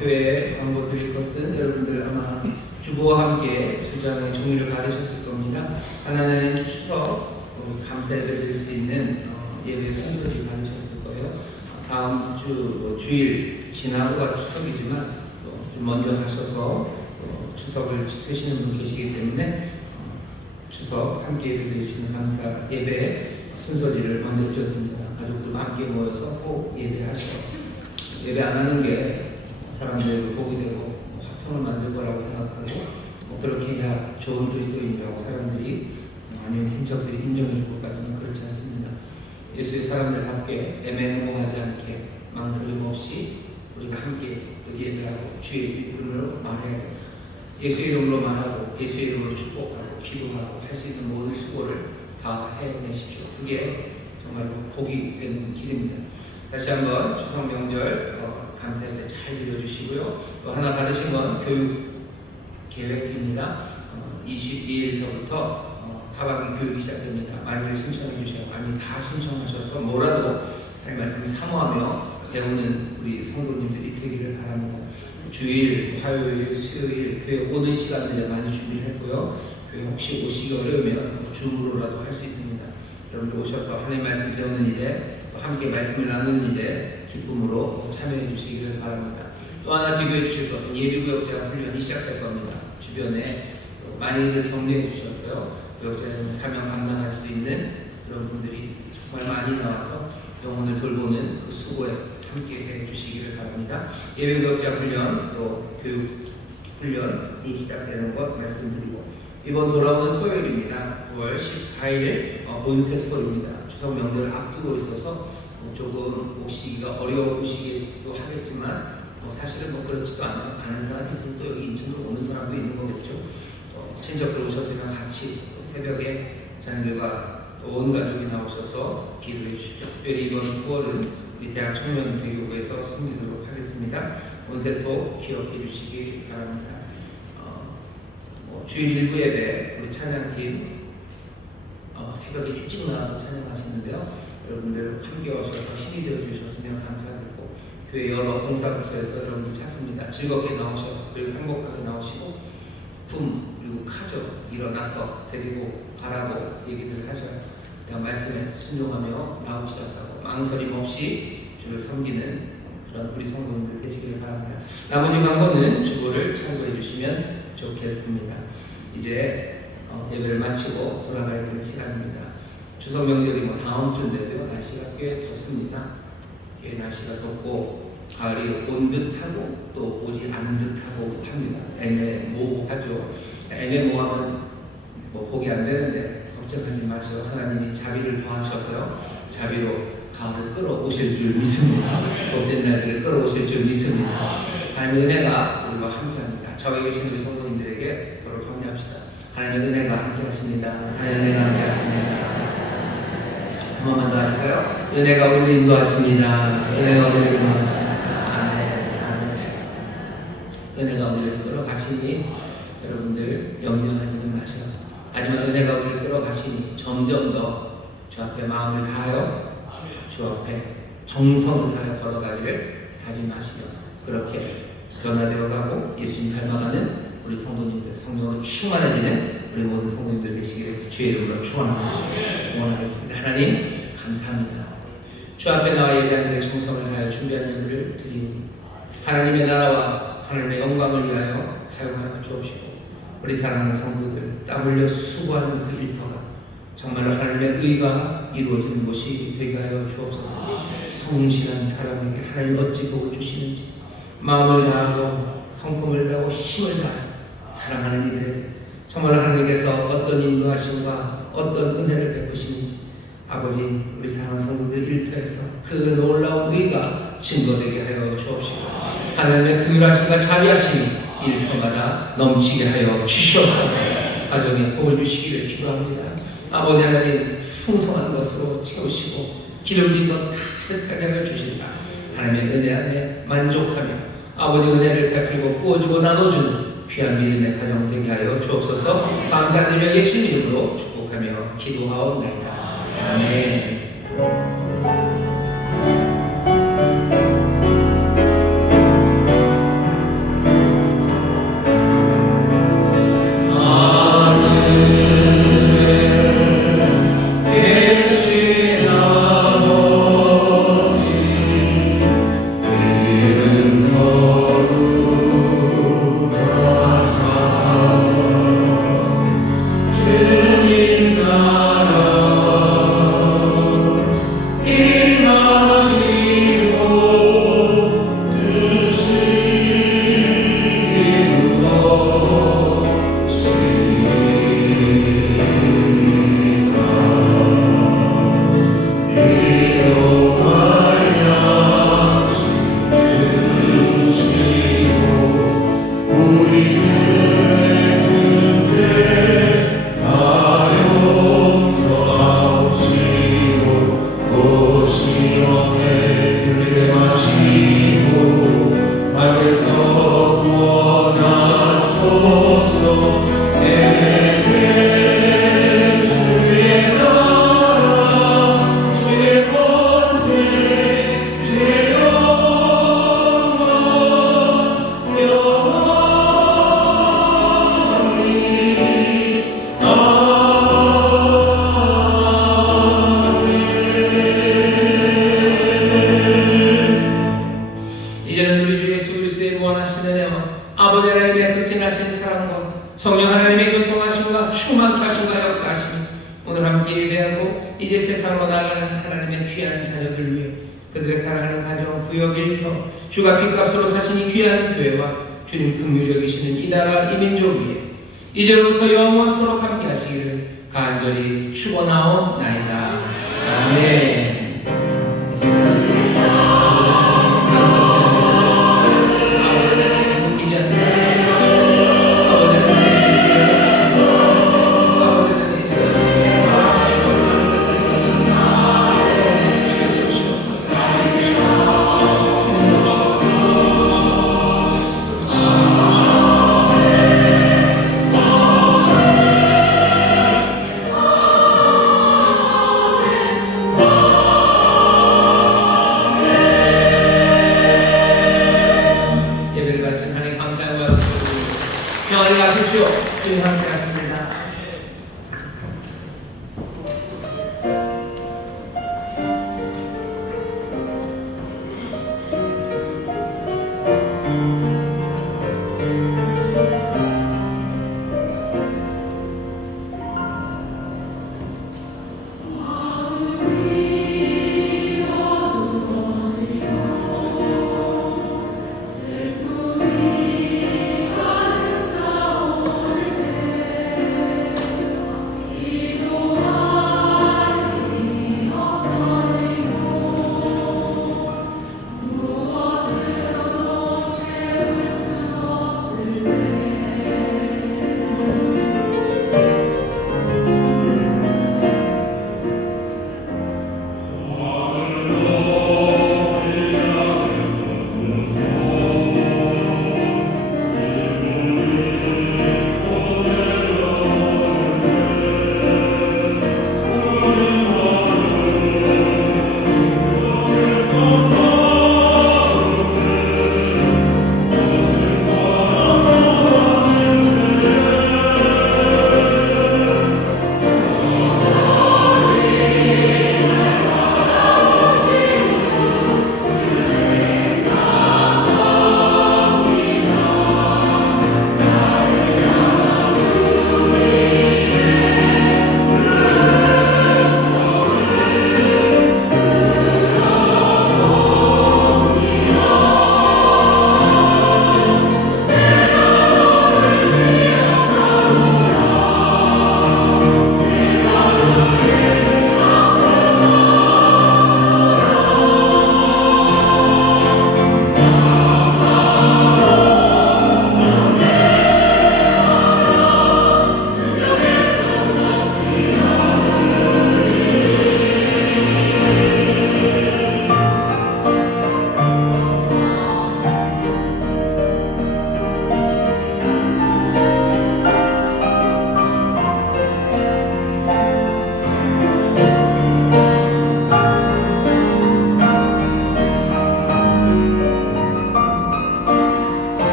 교회 광고 드릴 것은 여러분들 아마 주보와 함께 수장의 종이를 받으셨을 겁니다. 하나는 추석 감사 예배 드릴 수 있는 예배 순서를 받으셨을 거예요. 다음 주 주일 지나고가 추석이지만 좀 먼저 가셔서 추석을 쓰시는 분 계시기 때문에 추석 함께 예배 드리시는 감사 예배 순서지를 먼저 드렸습니다. 가족들과 함께 모여서 꼭 예배하시고 예배 안 하는 게 사람들에게 복이 되고 화평을 만들 거라고 생각하고 그렇게 해야 좋은 그리스도인이라고 사람들이 아니면 친척들이 인정해 줄 것 같지만 그렇지 않습니다. 예수의 사람들답게 애매모호하지 않게 망설임 없이 우리가 함께 예배하고 주의 이름으로 말해야 예수의 이름으로만 하고 예수의 이름으로 축복하고 기도하고 할 수 있는 모든 수고를 다 해내십시오. 그게 정말로 복이 되는 길입니다. 다시 한번 추석 명절 감사의 때 잘 드려주시고요. 또 하나 받으신 건 교육 계획입니다. 22일서부터 하반기 교육이 시작됩니다. 많이들 신청해 주셔요. 많이 다 신청하셔서 뭐라도 하나님 말씀을 사모하며 배우는 우리 성도님들이 되기를 바랍니다. 주일, 화요일, 수요일 교회 오는 시간들에 많이 준비를 했고요. 교회 혹시 오시기 어려우면 줌으로라도 할 수 있습니다. 여러분들 오셔서 하나님 말씀 배우는 일에 또 함께 말씀을 나누는 일에 기쁨으로 참여해 주시기를 바랍니다. 또 하나 기도해 주실 것은 예비구역자 훈련이 시작될 겁니다. 주변에 많이들 격려해 주셨어요. 구역자는 사명 감당할 수 있는 그런 분들이 정말 많이 나와서 영혼을 돌보는 그 수고에 함께 해 주시기를 바랍니다. 예비구역자 훈련 또 교육 훈련이 시작되는 것 말씀드리고 이번 돌아오는 토요일입니다. 9월 14일 본세토입니다. 추석 명절을 앞두고 있어서 조금 오시기가 어려우시기도 하겠지만 사실은 그렇지도 않아요. 가는 사람이 있으면 또 여기 인천으로 오는 사람도 있는 거겠죠. 친척들 오셨으면 같이 새벽에 자녀들과 온 가족이 나오셔서 기도해 주십시오. 특별히 이번 9월은 우리 대학 청년대교구에서 섬기도록 하겠습니다. 본세토 기억해 주시기 바랍니다. 주일 일부 예배 우리 찬양팀 새벽에 일찍 나와서 찬양하시는데요. 여러분들 함께 오셔서 힘이 되어 주셨으면 감사드리고 교회 여러 봉사부서에서 여러분들 찾습니다. 즐겁게 나오셔서 그리고 행복하게 나오시고 품 그리고 가족 일어나서 데리고 가라고 얘기들 하셔요. 그냥 말씀에 순종하며 나오시었다고 망설임 없이 주를 섬기는 그런 우리 성도님들 되시기를 바랍니다. 나머지 광고는 주보를 참고해 주시면 좋겠습니다. 이제 예배를 마치고 돌아가야 되는 시간입니다. 추석 명절이 다음 주인데도요. 날씨가 꽤 덥습니다. 꽤 날씨가 덥고 가을이 온 듯하고 또 오지 않은 듯하고 합니다. 애매모호하죠. 애매모호하면 복이 안 되는데 걱정하지 마시고 하나님이 자비를 더하셔서요. 자비로 가을을 끌어오실 줄 믿습니다. 복된 날들을 끌어오실 줄 믿습니다. 하나님의 은혜가 우리와 함께합니다. 저기 계신 우리 성도님들에게 서로 격려합시다. 하나님의 은혜가 함께하십니다. 하나님의 은혜가 함께하십니다. 한 번만 더 하실까요? 은혜가 우리를 인도하십니다. 은혜가 우리를 인도하십니다. 아멘. 은혜가 우리를 끌어가시니 여러분들 염려하지는 마시고 하지만 은혜가 우리를 끌어가시니 점점 더 주 앞에 마음을 다하여 주 앞에 정성을 다하여 걸어가기를 다짐하시며 그렇게 변화되어 가고 예수님 닮아가는 우리 성도님들 성령으로 충만해지는 우리 모든 성도님들 되시기를 주의 이름으로 축원합니다. 응원하겠습니다. 하나님 감사합니다. 주 앞에 나와 예배하는 정성을 다하여 준비한 예물을 드리니 하나님의 나라와 하나님의 영광을 위하여 사용하여 주옵시고 우리 사랑하는 성도들 땀 흘려 수고하는 그 일터가 정말로 하나님의 의가 이루어지는 곳이 되게 하여 주옵소서. 성실한 사람에게 하나님 어찌 복을 주시는지 마음을 다하고 성품을 다하고 힘을 다하여 사랑하는 이들 정말 하나님께서 어떤 인도하심과 어떤 은혜를 베푸시는지 아버지 우리 사랑하는 성도들 일터에서 그 놀라운 의가 증거되게 하여 주옵시고 하나님의 긍휼하심과 자비하심이 일터마다 넘치게 하여 주시옵소서. 가정에 복을 주시기를 기도합니다. 아버지 하나님 풍성한 것으로 채우시고 기름진 것 가득하게 하여 주시사 하나님의 은혜 안에 만족하며 아버지 은혜를 베풀고 부어주고 나눠주는 귀한 믿음의 가정 되게 하여 주옵소서. 감사드리며 예수 이름으로 축복하며 기도하옵나이다. 아멘. 주님 나라 구원하시느냐 아버지 하나님의 극진하신 사랑과 성령 하나님의 교통하심과 충만케 하심과 역사하심 오늘 함께 예배하고 이제 세상으로 나가는 하나님의 귀한 자녀들 위해 그들의 사랑하는 가정, 구역, 일터 주가 빚값으로 사신 이 귀한 교회와 주님 긍휼히 여기시는 이 나라 이 민족 위에 이제로부터 영원토록 함께 하시기를 간절히 축원하옵나이다. 아멘. 평안히 가십시오. 주님 함께